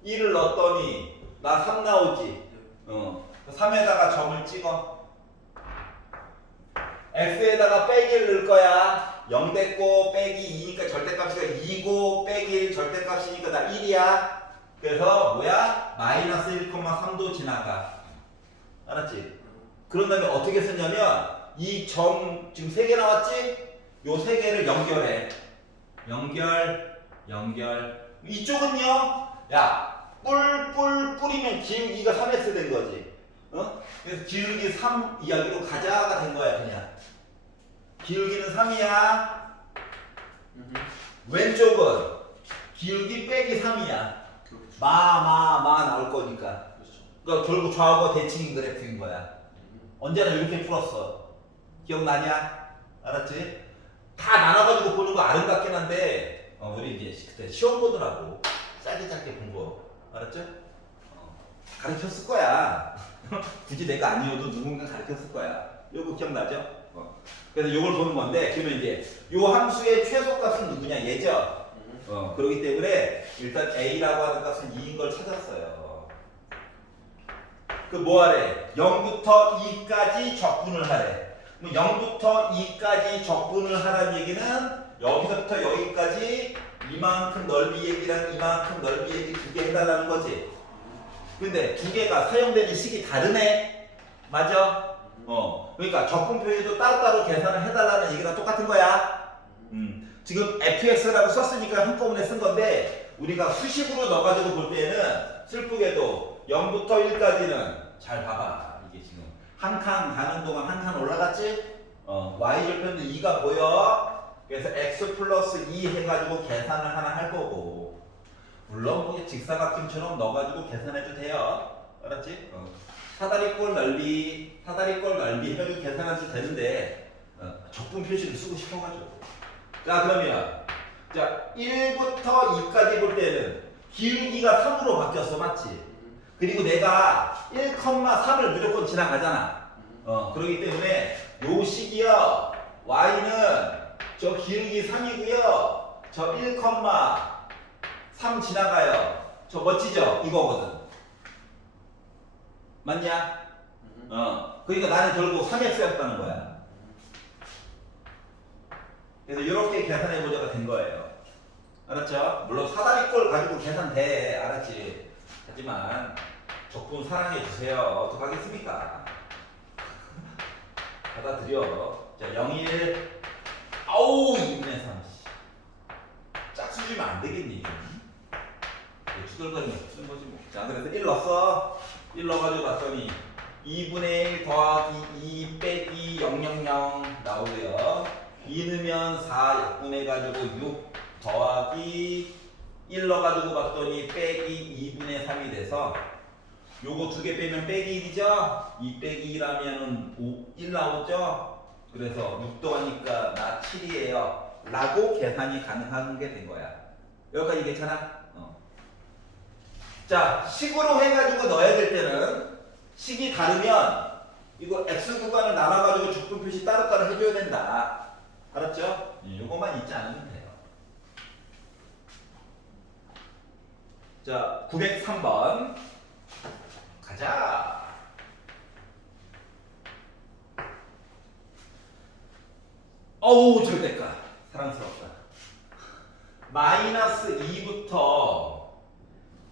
2를 넣었더니 나 3 나오지. 3에다가 점을 찍어. x에다가 빼기를 넣을 거야. 0 됐고 빼기 2니까 절대값이가 2고 빼기 1 절대값이니까 나 1이야. 그래서 뭐야? 마이너스 1,3도 지나가. 알았지? 그런 다음에 어떻게 쓰냐면 이 점 지금 3개 나왔지? 요 3개를 연결해. 연결. 이쪽은요? 야, 뿌리면 기울기가 3x 된 거지. 그래서 기울기 3 이야기로 가자가 된 거야, 그냥. 기울기는 3이야. 왼쪽은 기울기 빼기 3이야. 마 나올 거니까. 그러니까 결국 좌우가 대칭인 그래프인 거야. 언제나 이렇게 풀었어. 기억나냐? 알았지? 다 나눠가지고 보는 거 아름답긴 한데 우리 이제 그때 시험 보느라고 짧게 본 거 알았죠? 가르쳤을 거야. 굳이 내가 아니어도 누군가 가르쳤을 거야. 요거 기억나죠? 그래서 요걸 보는 건데 그러면 이제 요 함수의 최소값은 누구냐? 얘죠? 그렇기 때문에 일단 a라고 하는 값은 2인 걸 찾았어요. 그 뭐하래? 0부터 2까지 적분을 하래. 0부터 2까지 적분을 하라는 얘기는 여기서부터 여기까지 이만큼 넓이 얘기랑 이만큼 넓이 얘기 2개 해달라는 거지. 근데 2개가 사용되는 식이 다르네. 맞아? 그러니까 적분 표시도 따로따로 계산을 해달라는 얘기랑 똑같은 거야. 지금 fx라고 썼으니까 한꺼번에 쓴 건데 우리가 수식으로 넣어가지고 볼 때는 슬프게도 0부터 1까지는 잘 봐봐. 이게 지금 한 칸 가는 동안 한 칸 올라갔지? y절편도 2가 보여. 그래서 x 플러스 2 해가지고 계산을 하나 할 거고 물론 뭐 직사각형처럼 넣어가지고 계산해도 돼요. 알았지? 사다리꼴 넓이 해가지고 계산해도 되는데 적분 표시를 쓰고 싶어가지고 자 그러면 자 1부터 2까지 볼 때는 기울기가 3으로 바뀌었어. 맞지? 그리고 내가 1,3을 무조건 지나가잖아. 그렇기 때문에 요 식이요 y는 저 기울기 3이고요 저 1,3 지나가요. 저 멋지죠? 이거거든. 맞냐? 그러니까 나는 결국 3x였다는 거야. 그래서 이렇게 계산해보자가 된 거예요. 알았죠? 물론 사다리꼴 가지고 계산돼. 알았지? 하지만 적분 사랑해주세요. 어떡하겠습니까? 받아들여. 자, 0, 1 아우 2분의 3 짝수 주면 안 되겠니? 투덜거리면서 쓰는 거지 뭐. 자 그래서 1 넣었어. 1 넣어가지고 봤더니 2분의 1 더하기 2 빼기 000 나오고요. 2 넣으면 4 약분해가지고 6 더하기 1 넣어가지고 봤더니 빼기 2분의 3이 돼서 요거 2개 빼면 빼기 1이죠? 2 빼기 1하면은 1 나오죠? 그래서 6 더하니까 나 7이에요 라고 계산이 가능한 게 된 거야. 여기까지 괜찮아? 자 식으로 해가지고 넣어야 될 때는 식이 다르면 이거 x 구간을 나눠가지고 적분 표시 따로따로 해줘야 된다. 알았죠? 요것만 잊지 않으면 돼요. 자 903번 가자. 어우 절대값 사랑스럽다. 마이너스 2부터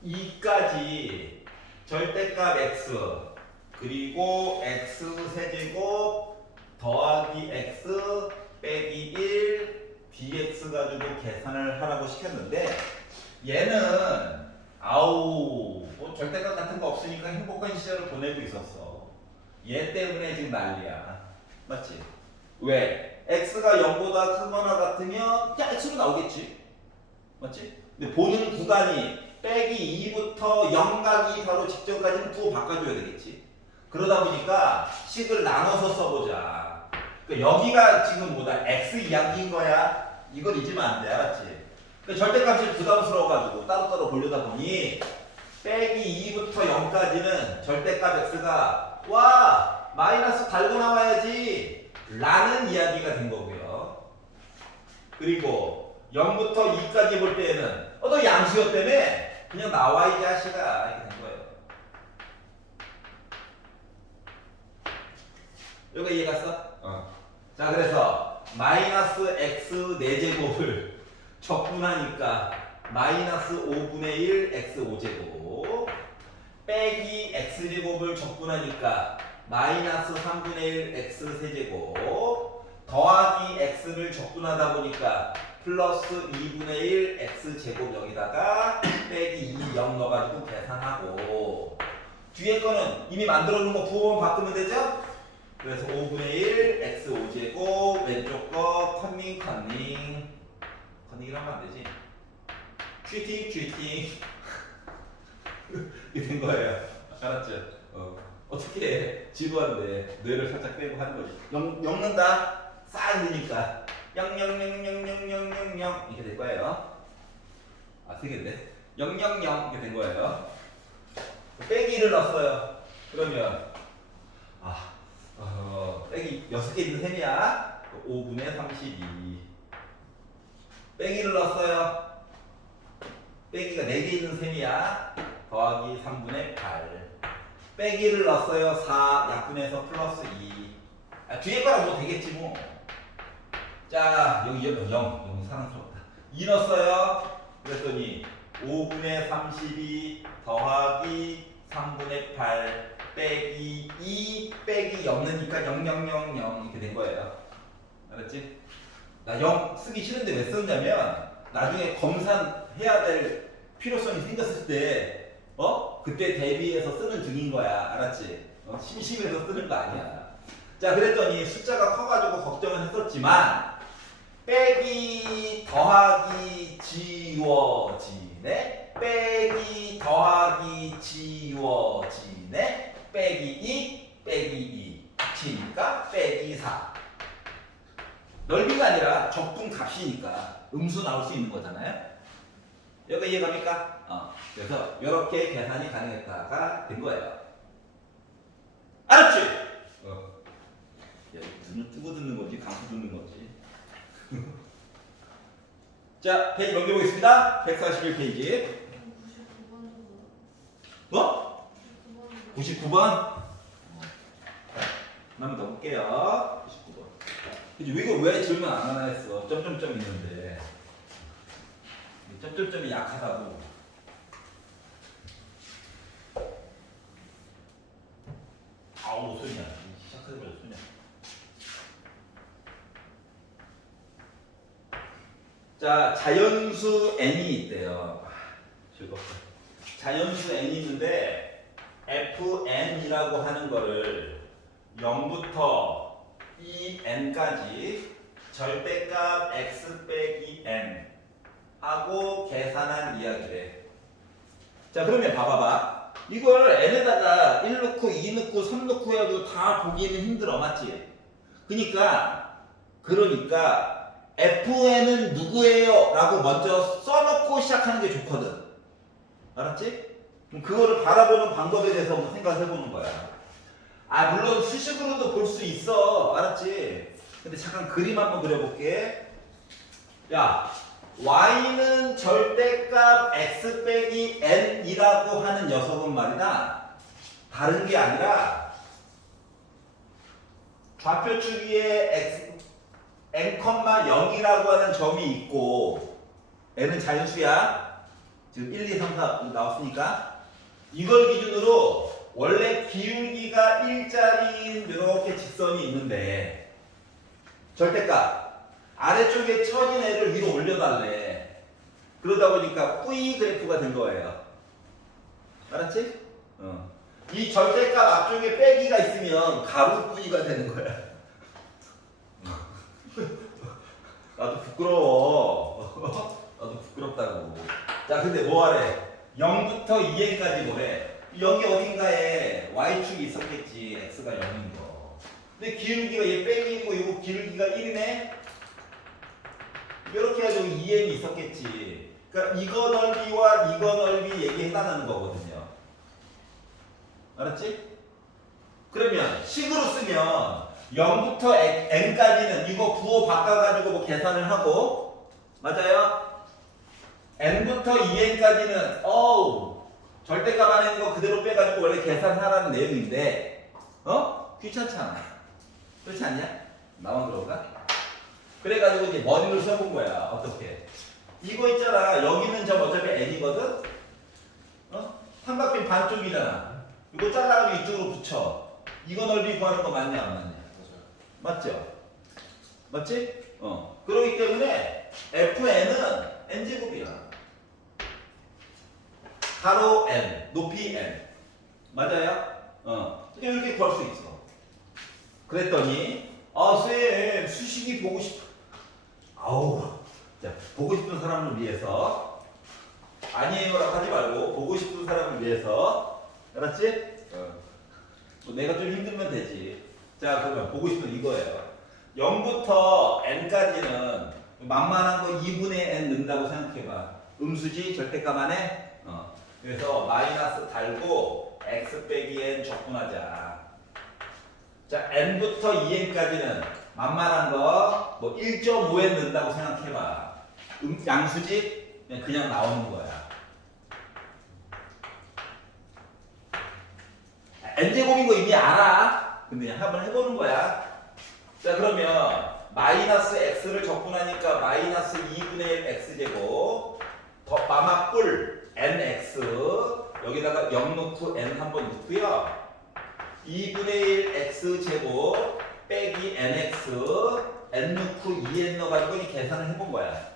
2까지 절대값 x 그리고 x 세제곱 더하기 x 빼기 1 dx 가지고 계산을 하라고 시켰는데 얘는 아우 뭐 절대값 같은 거 없으니까 행복한 시절을 보내고 있었어. 얘 때문에 지금 난리야. 맞지? 왜? x가 0보다 크거나 같으면 야 x로 나오겠지. 맞지? 근데 보는 구간이 빼기 2부터 0 가기 바로 직전까지는 부호 바꿔줘야 되겠지. 그러다 보니까 식을 나눠서 써보자. 그러니까 여기가 지금 뭐다? x 이야기인 거야. 이걸 잊으면 안 돼. 알았지? 그러니까 절대값이 부담스러워가지고 따로따로 보려다 보니 빼기 2부터 0까지는 절대값 x가 와 마이너스 달고 나와야지 라는 이야기가 된 거고요. 그리고 0부터 2까지 볼 때는 너 양수였 때문에 그냥 나와 이 자식아 이렇게 된 거예요. 여기 이해 갔어? 자 그래서 마이너스 x 4제곱을 적분하니까 마이너스 5분의 1 x 5제곱 빼기 x제곱을 적분하니까 마이너스 3분의 1 x 3제곱 더하기 x를 적분하다 보니까 플러스 2분의 1 x제곱 여기다가 빼기 2 0 넣어가지고 계산하고 뒤에 거는 이미 만들어 놓은 거 부호만 바꾸면 되죠? 그래서 5분의 1 x 5제곱 왼쪽 거 컨닝이라고 하면 안 되지 쥐팅 이렇게 된 거예요. 알았죠? 어떻게 해? 지루한데 뇌를 살짝 빼고 하는 거지. 엮는다. 싹 넣으니까 000000000 이렇게 될 거예요. 아, 되겠네. 000 이렇게 된 거예요. 빼기 1을 넣었어요. 그러면 빼기 6개 있는 셈이야. 5분의 32. 빼기를 넣었어요. 빼기가 4개 있는 셈이야. 더하기 3분의 8. 빼기를 넣었어요. 4 약분해서 플러스 2. 뒤에 거랑 뭐 되겠지 뭐. 자 여기 0 사랑스럽다. 2 넣었어요. 그랬더니 5분의 32 더하기 3분의 8 빼기 2 빼기 0 넣으니까 0 이렇게 된 거예요. 알았지? 나 0 쓰기 싫은데 왜 썼냐면 나중에 검산해야 될 필요성이 생겼을 때 그때 대비해서 쓰는 중인 거야. 알았지? 심심해서 쓰는 거 아니야. 자 그랬더니 숫자가 커가지고 걱정은 했었지만 빼기 더하기 지워지네 빼기 더하기 지워지네 빼기 2 빼기 2 합치니까 빼기 4 넓이가 아니라 적분 값이니까 음수 나올 수 있는 거잖아요. 여기 이해갑니까? 그래서 이렇게 계산이 가능했다가 된 거예요. 알았지? 야, 눈을 뜨고 듣는 건지 감고 듣는 건지. 자, 페이지 넘겨보겠습니다. 141페이지. 99번 뭐? 99번? 한번 더 볼게요. 99번. 그치, 이거 왜 질문 안 하나 했어. 점점점 있는데. 점점점이 약하다고. 아우, 소리냐. 시작해버려, 소리냐. 자, 자연수 n이 있대요. 즐겁다. 자연수 n이 있는데 fn이라고 하는 거를 0부터 n까지 절대값 x 빼기 n 하고 계산한 이야기래. 자, 그러면 봐봐봐. 이걸 n에다가 1 넣고 2 넣고 3 넣고 해가지고 다 보기는 힘들어. 맞지? 그러니까 fn은 누구예요? 라고 먼저 써놓고 시작하는 게 좋거든. 알았지? 그럼 그거를 바라보는 방법에 대해서 한번 생각해보는 거야. 물론 수식으로도 볼 수 있어. 알았지? 근데 잠깐 그림 한번 그려볼게. 야, y는 절대값 x 빼기 n이라고 하는 녀석은 말이다. 다른 게 아니라 좌표축위에 x n,0이라고 하는 점이 있고 n은 자연수야. 지금 1, 2, 3, 4 나왔으니까 이걸 기준으로 원래 기울기가 1짜리인 이렇게 직선이 있는데 절대값 아래쪽에 처진 애를 위로 올려달래. 그러다 보니까 V 그래프가 된 거예요. 알았지? 이 절대값 앞쪽에 빼기가 있으면 가로 V가 되는 거야. 나도 부끄러워. 나도 부끄럽다고. 자, 근데 뭐하래? 0부터 2n까지 뭐래? 여기 어딘가에 y축이 있었겠지. x가 0인 거. 근데 기울기가 얘 빼기이고 이거 기울기가 1이네? 이렇게 해가지고 2n이 있었겠지. 그러니까 이거 넓이와 이거 넓이 얘기해달라는 거거든요. 알았지? 그러면 식으로 쓰면 0부터 n까지는 이거 부호 바꿔가지고 뭐 계산을 하고, 맞아요? n부터 2n까지는 절대값 안에 있는 거 그대로 빼가지고 원래 계산하라는 내용인데 귀찮잖아. 그렇지 않냐? 나만 그런가? 그래가지고 이제 머리를 써본 거야. 어떻게? 이거 있잖아. 여기는 점 어차피 n이거든. 삼각형 반쪽이잖아. 이거 잘라가지고 이쪽으로 붙여. 이거 넓이 구하는 거 맞냐 안 맞냐? 맞아요. 맞죠? 맞지? 그렇기 때문에 fn은 n제곱이야. 가로 n, 높이 n. 맞아요? 이렇게 구할 수 있어. 그랬더니 쌤 수식이 보고 싶어. 자, 보고 싶은 사람을 위해서 아니에요라고 하지 말고 보고 싶은 사람을 위해서 알았지? 뭐 내가 좀 힘들면 되지. 자, 그러면 보고 싶은 이거예요. 0부터 n까지는 만만한 거 2분의 n 넣는다고 생각해봐. 음수지 절대값 안에. 그래서 마이너스 달고 x 빼기 n 적분하자. 자, n부터 2n까지는 만만한 거 뭐 1.5n 넣는다고 생각해봐. 양수지 그냥 나오는 거야. n제곱인 거 이미 알아. 근데 그냥 한번 해보는 거야. 자, 그러면 마이너스 x를 적분하니까 마이너스 2분의 1 x제곱 더 마마뿔 nx 여기다가 0 넣고 n 한번 넣고요. 2분의 1 x제곱 빼기 nx n 넣고 2n 넣어가지고 이 계산을 해본 거야.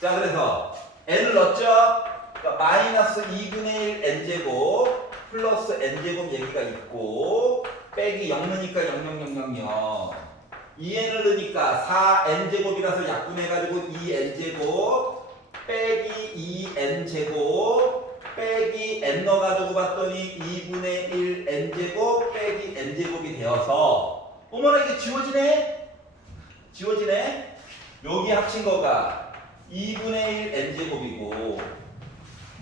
자, 그래서 n을 넣었죠? 그러니까 마이너스 2분의 1 n제곱 플러스 n제곱 얘기가 있고 빼기 0 넣으니까 00000 2n을 넣으니까 4n제곱이라서 약분해가지고 2n제곱 빼기 2n제곱 빼기 n 넣어가지고 봤더니 2분의 1 n제곱 빼기 n제곱이 되어서 어머나 이게 지워지네? 지워지네? 여기 합친 거가 2분의 1 n제곱이고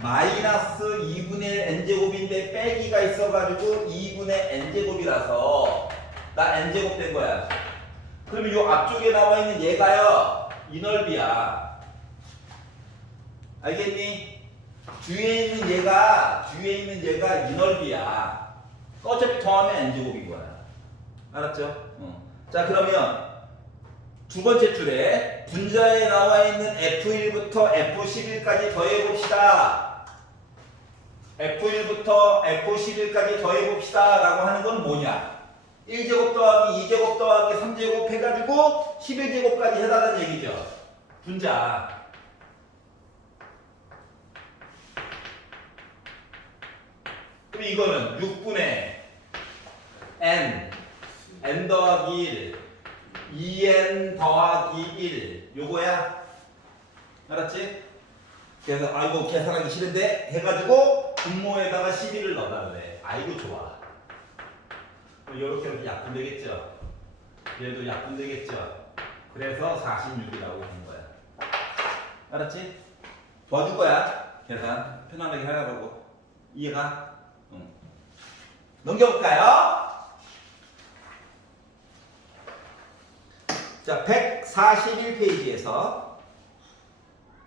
마이너스 2분의 1 n제곱인데 빼기가 있어가지고 2분의 n제곱이라서 나 n제곱 된 거야. 그러면 요 앞쪽에 나와 있는 얘가요 이 넓이야. 알겠니? 뒤에 있는 얘가 이 넓이야. 어차피 더하면 n제곱인 거야. 알았죠? 자, 그러면 두 번째 줄에 분자에 나와 있는 F1부터 F11까지 더해봅시다. F1부터 F11까지 더해봅시다 라고 하는 건 뭐냐? 1제곱 더하기 2제곱 더하기 3제곱 해가지고 11제곱까지 해달라는 얘기죠. 분자. 그럼 이거는 6분의 n 더하기 1 2n 더하기 1 요거야. 알았지? 그래서 이거 계산하기 싫은데 해가지고 분모에다가 11을 넣어라 그래. 아이고 좋아. 이렇게 약분되겠죠. 얘도 약분되겠죠. 그래서 46이라고 하는 거야. 알았지? 도와줄 거야. 계산 편안하게 하라고. 이해가? 응. 넘겨볼까요? 자, 141페이지에서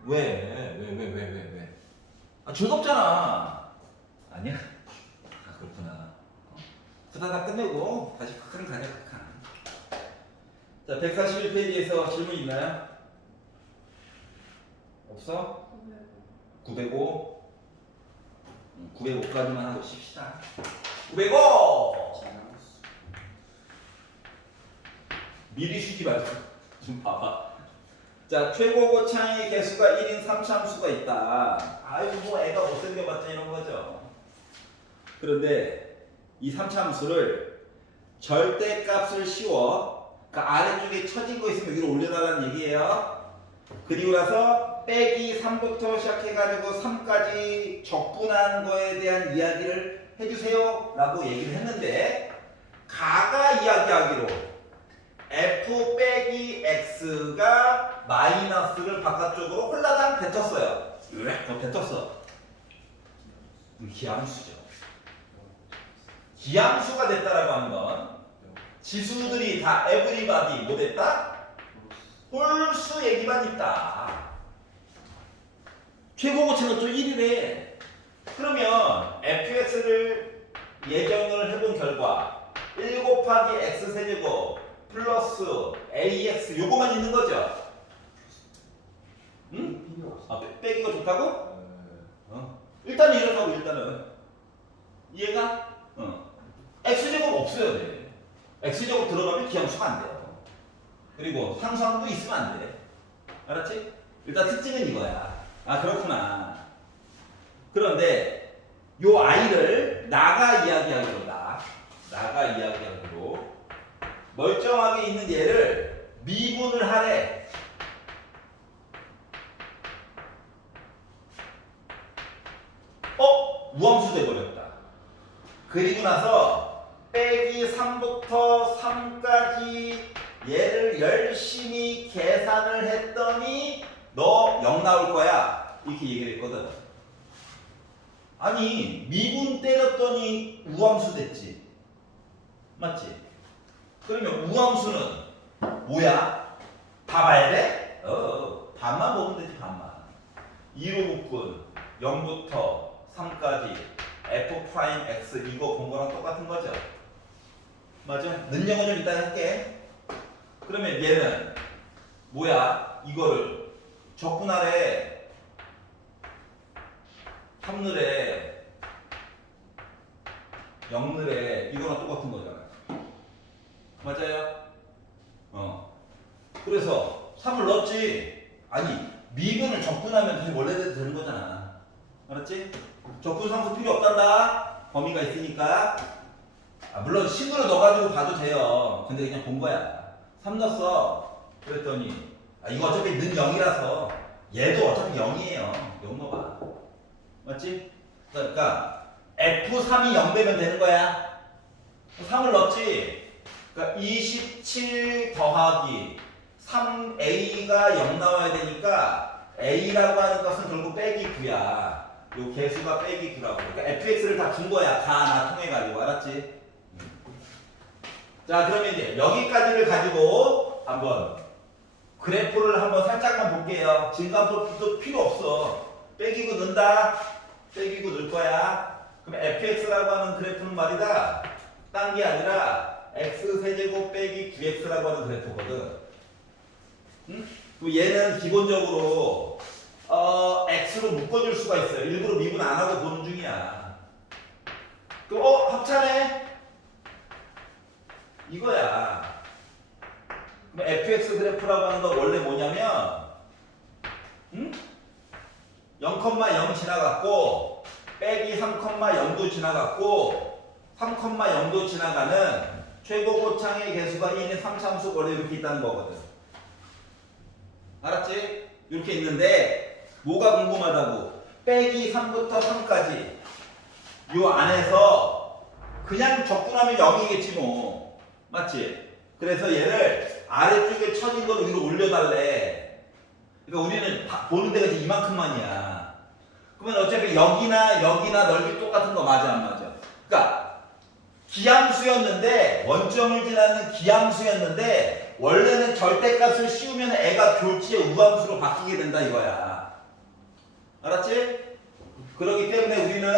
왜? 즐겁잖아. 아니야? 그렇구나. 그러다 끝내고 다시 극한 가자, 극한. 자, 141페이지에서 질문 있나요? 없어? 905. 905까지만 하고 쉽시다. 905! 미리 쉬지 말고 좀 봐봐. 자, 최고 고창의 개수가 1인 3참수가 있다. 아이고 뭐 애가 못생겨봤자 이런 거죠. 그런데 이 3참수를 절대값을 씌워 그러니까 아래쪽에 처진 거 있으면 위로 올려달라는 얘기예요. 그리고 나서 빼기 3부터 시작해가지고 3까지 적분한 거에 대한 이야기를 해주세요 라고 얘기를 했는데 가가 이야기하기로 f 빼기 x가 마이너스를 바깥쪽으로 홀라당 뱉었어요. 왜? 뱉었어. 기함수죠. 기함수가 됐다라고 하는 건 지수들이 다 everybody 뭐 됐다? 홀수 얘기만 있다. 최고고치는 또 1이래. 그러면 fx를 예정을 해본 결과 1 곱하기 x 세제곱 플러스 ax 요거만 있는 거죠? 응? 필요 없어. 아, 빼기가 좋다고? 네. 일단은 이렇다고 일단은 이해가? x제곱 없어야 돼. x제곱 들어가면 기함수가 안 돼요. 그리고 상수함도 있으면 안 돼. 알았지? 일단 특징은 이거야. 아 그렇구나. 그런데 요 i를 나가 이야기하기로 나가 이야기하기로 멀쩡하게 있는 얘를 미분을 하래. 우함수 돼버렸다. 그리고 나서 빼기 3부터 3까지 얘를 열심히 계산을 했더니 너 0 나올 거야. 이렇게 얘기를 했거든. 아니 미분 때렸더니 우함수 됐지. 맞지? 그러면 우함수는 뭐야? 다 봐야 돼? 반만 보면 되지 반만. 2로 묶은 0부터 3까지 f'(x) 이거 본 거랑 똑같은 거죠? 맞아? 능력은 좀 이따 할게. 그러면 얘는 뭐야? 이거를 적분하래 3늘에 0늘에 이거랑 똑같은 거잖아. 맞아요? 그래서 3을 넣었지. 아니 미분을 적분하면 다시 원래대로 되는 거잖아. 알았지? 적분 상수 필요 없단다. 범위가 있으니까. 물론 식으로 넣어가지고 봐도 돼요. 근데 그냥 본 거야. 3 넣었어. 그랬더니 이거 어차피 는 0이라서 얘도 어차피 0이에요. 0 넣어봐. 맞지? 그러니까 F3이 0 되면 되는 거야. 3을 넣었지. 그러니까 27 더하기 3a가 0 나와야 되니까 a라고 하는 것은 결국 빼기 9야. 요 개수가 빼기 9라고. 그러니까 fx를 다 준 거야. 나 통해 가지고. 알았지? 자, 그러면 이제 여기까지를 가지고 한번 그래프를 한번 살짝만 볼게요. 진감도 필요 없어. 빼기고 넣는다. 빼기고 넣을 거야. 그럼 fx라고 하는 그래프는 말이다. 딴 게 아니라 x 세제곱 빼기 9x라고 하는 그래프거든. 응? 얘는 기본적으로 x로 묶어줄 수가 있어요. 일부러 미분 안 하고 보는 중이야. 그럼 합차네? 이거야. 그럼 fx 그래프라고 하는 거 원래 뭐냐면 0,0 지나갔고 빼기 3,0도 지나갔고 3,0도 지나가는 최고고창의 개수가 1인 3참수 원래 이렇게 있다는 거거든. 알았지? 이렇게 있는데 뭐가 궁금하다고? 빼기 3부터 3까지 요 안에서 그냥 적분하면 0이겠지 뭐. 맞지? 그래서 얘를 아래쪽에 쳐진 걸 위로 올려달래. 그러니까 우리는 보는 데가 이제 이만큼만이야. 그러면 어차피 여기나 넓이 똑같은 거 맞아 안 맞아? 그러니까 기함수였는데 원점을 지나는 기함수였는데 원래는 절대값을 씌우면 애가 교치의 우함수로 바뀌게 된다 이거야. 알았지? 그렇기 때문에 우리는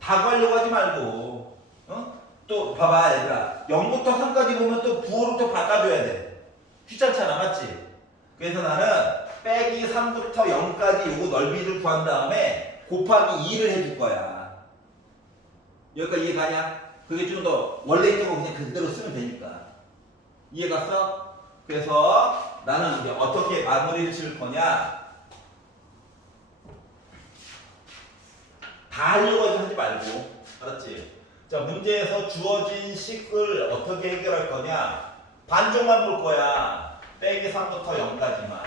다 구하려고 하지 말고 또 봐봐 얘들아 0부터 3까지 보면 또 부호로 또 바꿔줘야 돼. 귀찮잖아 맞지? 그래서 나는 빼기 3부터 0까지 요거 넓이를 구한 다음에 곱하기 2를 해줄 거야. 여기까지 이해가냐? 그게 좀 더 원래 있던 거 그냥 그대로 쓰면 되니까. 이해갔어? 그래서 나는 이제 어떻게 마무리를 지을 거냐? 다 하려고 하지 말고, 알았지? 자, 문제에서 주어진 식을 어떻게 해결할 거냐? 반쪽만 볼 거야. 빼기 3부터 0까지만.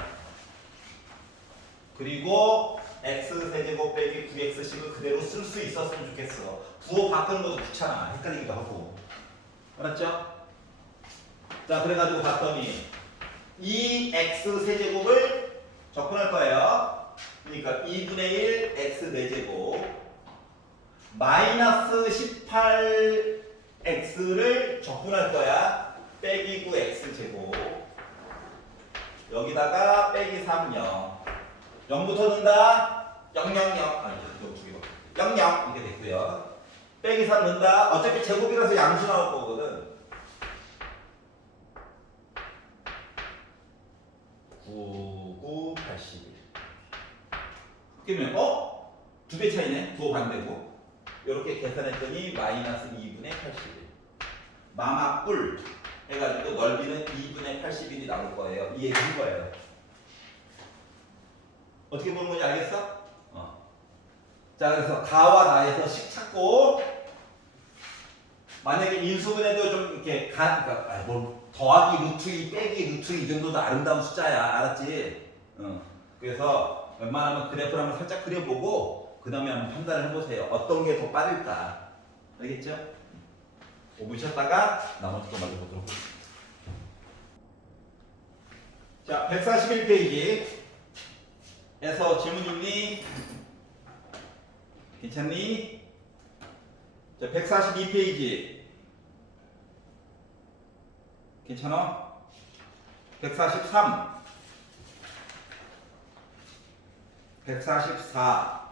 그리고 x 세제곱 빼기 9x식을 그대로 쓸 수 있었으면 좋겠어. 부호 바꾸는 것도 귀찮아. 헷갈리기도 하고. 알았죠? 자, 그래가지고 봤더니 이 x 세제곱을 접근할 거예요. 그러니까 2분의 1 x 4제곱 마이너스 18x를 적분할 거야. 빼기 9 x제곱 여기다가 빼기 3 0 0부터 넣는다. 0, 0, 0. 아니, 이거 두 개. 0, 0. 이렇게 됐고요. 빼기 3 넣는다. 어차피 제곱이라서 양수 나올 거거든. 9, 9, 81. 그러면 두 배 차이네. 부호 반대고. 이렇게 계산했더니 마이너스 2분의 81. 마마뿔 해가지고 넓이는 2분의 81이 나올 거예요. 이 얘기인 거예요. 어떻게 보는 건지 알겠어? 자, 그래서 가와 나에서 식 찾고, 만약에 인수분해도 좀 이렇게 그러니까 더하기 루트 2 빼기 루트 2 정도도 아름다운 숫자야. 알았지? 그래서 웬만하면 그래프를 한번 살짝 그려보고 그 다음에 한번 판단을 해보세요. 어떤 게 더 빠를까? 알겠죠? 5분 쉬었다가 나머지 거 마저 보도록 하겠습니다. 자, 141페이지에서 질문 있니? 괜찮니? 자, 142페이지 괜찮아? 143 144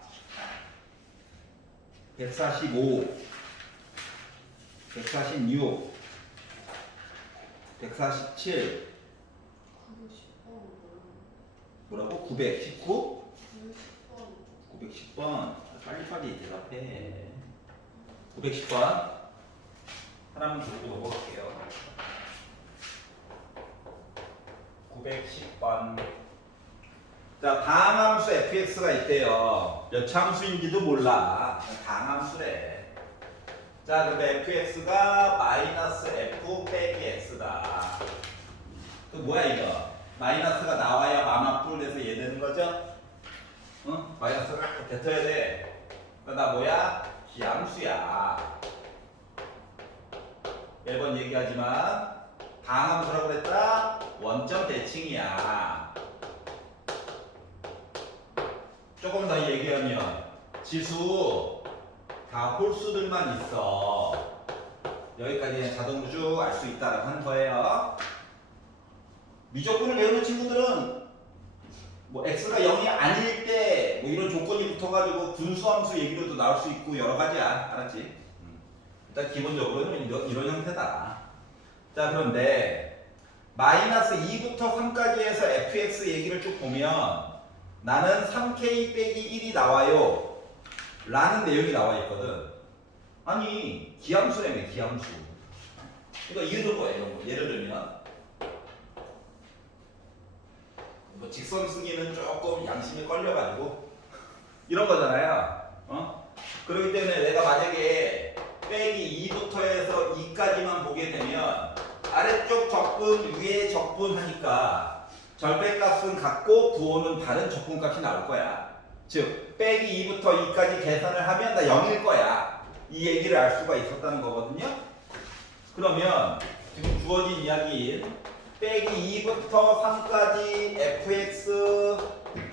145 146 147 뭐라고? 919? 910번 빨리빨리 대답해. 910번 하나만 주고 넘어갈게요. 910번. 자, 다항함수 fx가 있대요. 몇 참수인지도 몰라. 다항함수래. 자, 그럼 fx가 마이너스 f 빼기 x다. 그 뭐야 이거? 마이너스가 나와야 마마뿔에서 얘 되는 거죠? 응? 마이너스가 뱉어야 돼. 나 뭐야? 기함수야. 매번 얘기하지만 다항함수라고 그랬다? 원점 대칭이야. 조금 더 얘기하면 지수 다 홀수들만 있어. 여기까지는 자동구조 알 수 있다라고 하는 거예요. 미적분을 배우는 친구들은 뭐 x가 0이 아닐 때 뭐 이런 조건이 붙어가지고 분수함수 얘기로도 나올 수 있고 여러 가지야. 알았지? 일단 기본적으로는 이런 형태다. 자, 그런데 마이너스 2부터 3까지 해서 fx 얘기를 쭉 보면 나는 3k 빼기 1이 나와요 라는 내용이 나와 있거든. 아니 기함수라며 기함수. 이거 이런 거예요. 예를 들면 뭐 직선 쓰기는 조금 양심이 걸려가지고 이런 거잖아요. 그렇기 때문에 내가 만약에 빼기 2부터 해서 2까지만 보게 되면 아래쪽 적분 위에 적분 하니까 절대값은 같고 부호는 다른 적분값이 나올 거야. 즉 빼기 2부터 2까지 계산을 하면 나 0일 거야. 이 얘기를 알 수가 있었다는 거거든요. 그러면 지금 주어진 이야기인 빼기 2부터 3까지 fx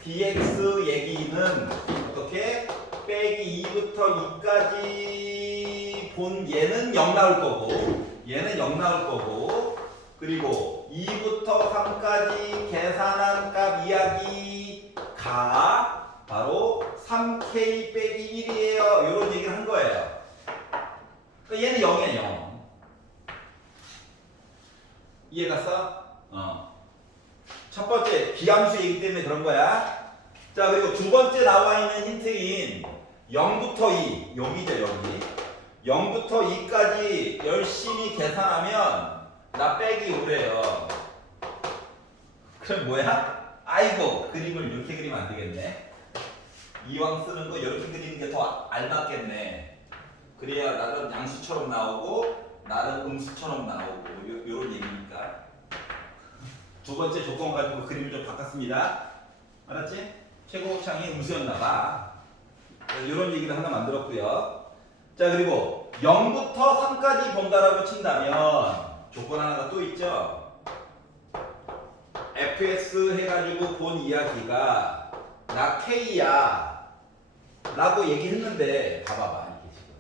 dx 얘기는 어떻게? 빼기 2부터 2까지 본 얘는 0 나올 거고 얘는 0 나올 거고 그리고 2부터 3까지 계산한 값 이야기가 바로 3k 빼기 1이에요. 이런 얘기를 한 거예요. 그러니까 얘는 0이야 0. 이해갔어? 첫 번째 비함수 얘기 때문에 그런 거야. 자, 그리고 두 번째 나와 있는 힌트인 0부터 2 여기죠 여기 0부터 2까지 열심히 계산하면 나 빼기 5래요. 그럼 뭐야? 아이고 그림을 이렇게 그리면 안 되겠네. 이왕 쓰는 거 이렇게 그리는 게 더 알맞겠네. 그래야 나는 양수처럼 나오고 나는 음수처럼 나오고 요런 얘기니까. 두 번째 조건 가지고 그림을 좀 바꿨습니다. 알았지? 최고 곱창이 음수였나봐. 이런 얘기를 하나 만들었고요. 자, 그리고 0부터 3까지 본다라고 친다면 조건 하나가 또 있죠. fx 해가지고 본 이야기가 나 k야 라고 얘기했는데 봐봐봐 이게 지금.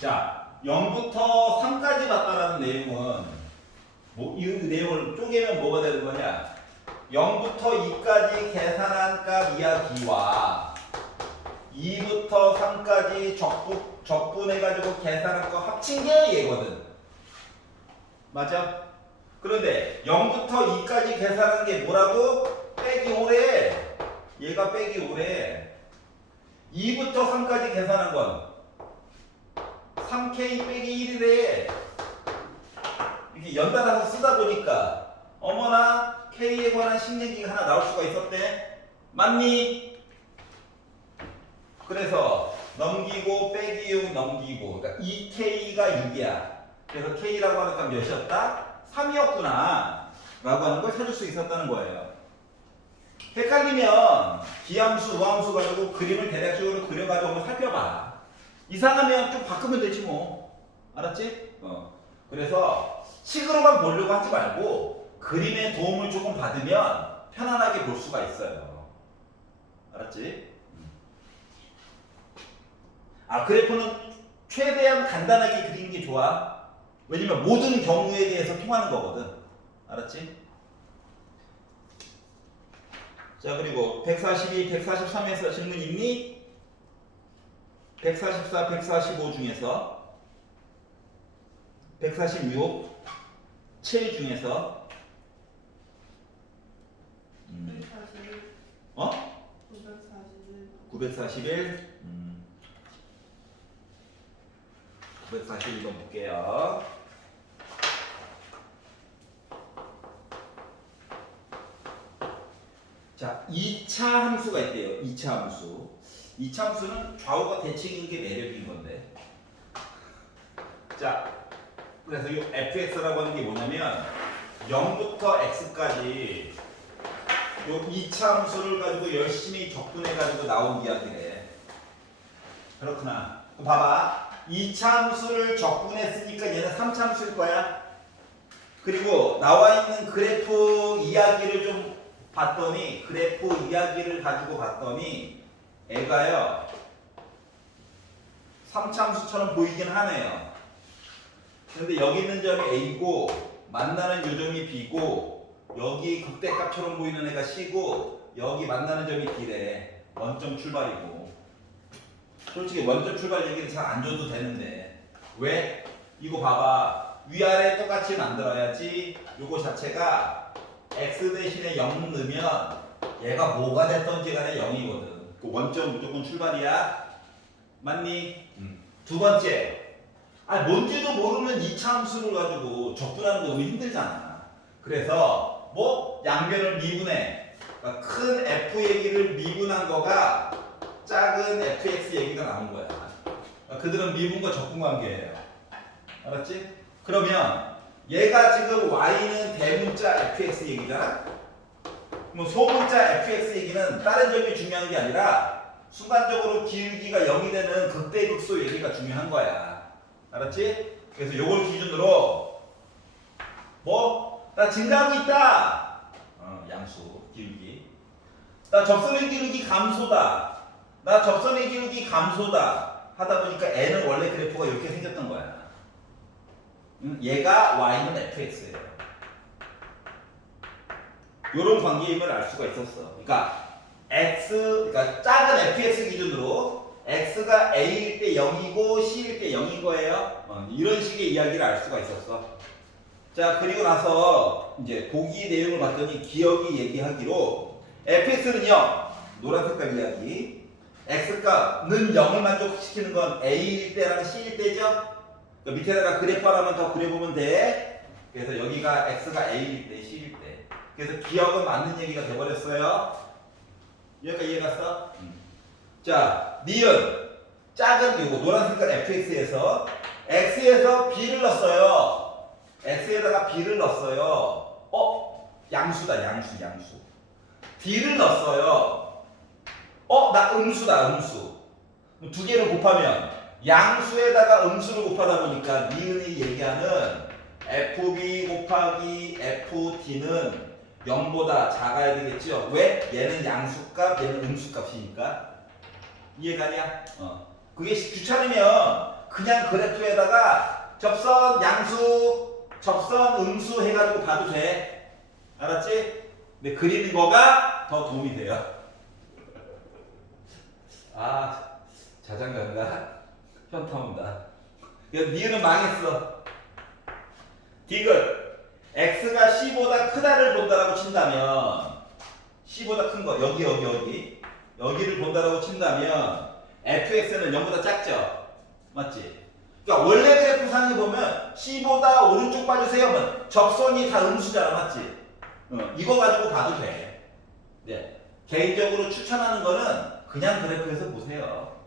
자, 0부터 3까지 봤다라는 내용은 이 내용을 쪼개면 뭐가 되는 거냐? 0부터 2까지 계산한 값 이야기와 2부터 3까지 적분해가지고 계산한 거 합친 게 얘거든. 맞아? 그런데 0부터 2까지 계산한 게 뭐라고? 빼기 5래. 얘가 빼기 5래. 2부터 3까지 계산한 건 3K 빼기 1이래. 이렇게 연달아서 쓰다 보니까 어머나 K에 관한 식얘기가 하나 나올 수가 있었대. 맞니? 그래서 넘기고 빼기 6 넘기고 그러니까 2K가 6이야. 그래서 K라고 하는 값 몇이었다? 3이었구나 라고 하는 걸 찾을 수 있었다는 거예요. 헷갈리면 기함수, 우함수 가지고 그림을 대략적으로 그려가지고 한번 살펴봐. 이상하면 좀 바꾸면 되지 뭐. 알았지? 그래서 식으로만 보려고 하지 말고 그림의 도움을 조금 받으면 편안하게 볼 수가 있어요. 알았지? 그래프는 최대한 간단하게 그리는 게 좋아. 왜냐면 모든 경우에 대해서 통하는 거거든. 알았지? 자, 그리고 142, 143에서 질문 있니? 144, 145 중에서 146, 7 중에서 941. 어? 941. 941 941번 볼게요. 자, 2차 함수가 있대요. 2차 함수. 2차 함수는 좌우가 대칭인 게 매력인 건데. 자, 그래서 이 fx라고 하는 게 뭐냐면 0부터 x까지 요 2차 함수를 가지고 열심히 적분해 가지고 나온 이야기래. 그렇구나. 그럼 봐봐. 2차 함수를 적분했으니까 얘는 3차 함수일 거야. 그리고 나와 있는 그래프 이야기를 좀 봤더니 그래프 이야기를 가지고 봤더니 애가요 3차 함수처럼 보이긴 하네요. 근데 여기 있는 점이 A고 만나는 요점이 B고 여기 극대값처럼 보이는 애가 C고 여기 만나는 점이 D래. 원점 출발이고. 솔직히 원점 출발 얘기는 잘 안 줘도 되는데 왜? 이거 봐봐. 위아래 똑같이 만들어야지 요거 자체가 x 대신에 0 넣으면 얘가 뭐가 됐던지 간에 0이거든. 그 원점 무조건 출발이야. 맞니? 두 번째. 뭔지도 모르는 2차 함수를 가지고 적분하는 거 너무 힘들잖아. 그래서 뭐 양변을 미분해. 그러니까 큰 f 얘기를 미분한 거가 작은 fx 얘기가 나온 거야. 그들은 미분과 적분 관계예요. 알았지? 그러면 얘가 지금 y는 대문자 fx 얘기잖아. 뭐 소문자 fx 얘기는 다른 점이 중요한 게 아니라 순간적으로 기울기가 0이 되는 극대극소 얘기가 중요한 거야. 알았지? 그래서 요걸 기준으로 뭐? 나 증가하고 있다. 양수 기울기. 나 접선의 기울기 감소다. 나 접선의 기울기 감소다. 하다 보니까 n은 원래 그래프가 이렇게 생겼던 거야. 얘가 y는 fx예요. 요런 관계임을 알 수가 있었어. 그러니까 작은 fx 기준으로 x가 a일 때 0이고 c일 때 0인 거예요. 이런 식의 이야기를 알 수가 있었어. 자, 그리고 나서 이제 보기 내용을 봤더니 기억이 얘기하기로 fx는요. 노란 색깔 이야기. x값은 0을 만족시키는 건 a일 때랑 c일 때죠. 그러니까 밑에다가 그래프 하나만 더 그려보면 돼. 그래서 여기가 x가 a일 때, c일 때. 그래서 기억은 맞는 얘기가 돼버렸어요. 여기까지 이해갔어? 자, 니은 작은 요거 노란 색깔 fx에서 x에서 b를 넣었어요. x에다가 b를 넣었어요. 양수다, 양수. d를 넣었어요. 나 음수다, 음수. 두 개를 곱하면 양수에다가 음수를 곱하다 보니까 니은이 얘기하는 fb 곱하기 fd는 0보다 작아야 되겠죠? 왜? 얘는 양수값, 얘는 음수값이니까. 이해가냐? 그게 귀찮으면 그냥 그래프에다가 접선 양수, 접선 음수 해가지고 봐도 돼. 알았지? 근데 그리는 거가 더 도움이 돼요. 아, 자장가가 현타 온다. 니은은 망했어. 디귿. x가 c보다 크다를 본다라고 친다면 c보다 큰 거, 여기를 본다라고 친다면 fx는 0보다 작죠? 맞지? 그러니까 원래 그래프상에 보면 c보다 오른쪽 봐주세요 하면 접선이 다 음수잖아, 맞지? 이거 가지고 봐도 돼. 네. 개인적으로 추천하는 거는 그냥 그래프에서 보세요.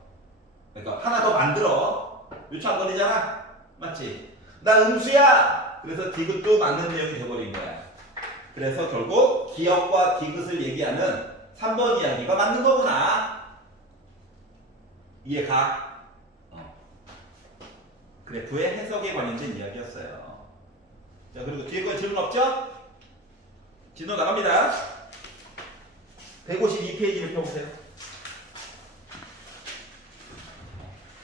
그러니까 하나 더 만들어. 요청 안 걸리잖아, 맞지? 나 음수야. 그래서 디귿도 맞는 내용이 돼버린 거야. 그래서 결국 기역과 디귿을 얘기하는 3번 이야기가 맞는 거구나. 이해가? 그래프의 해석에 관련된 이야기였어요. 자, 그리고 뒤에 거 질문 없죠? 진도 나갑니다. 152페이지를 펴보세요.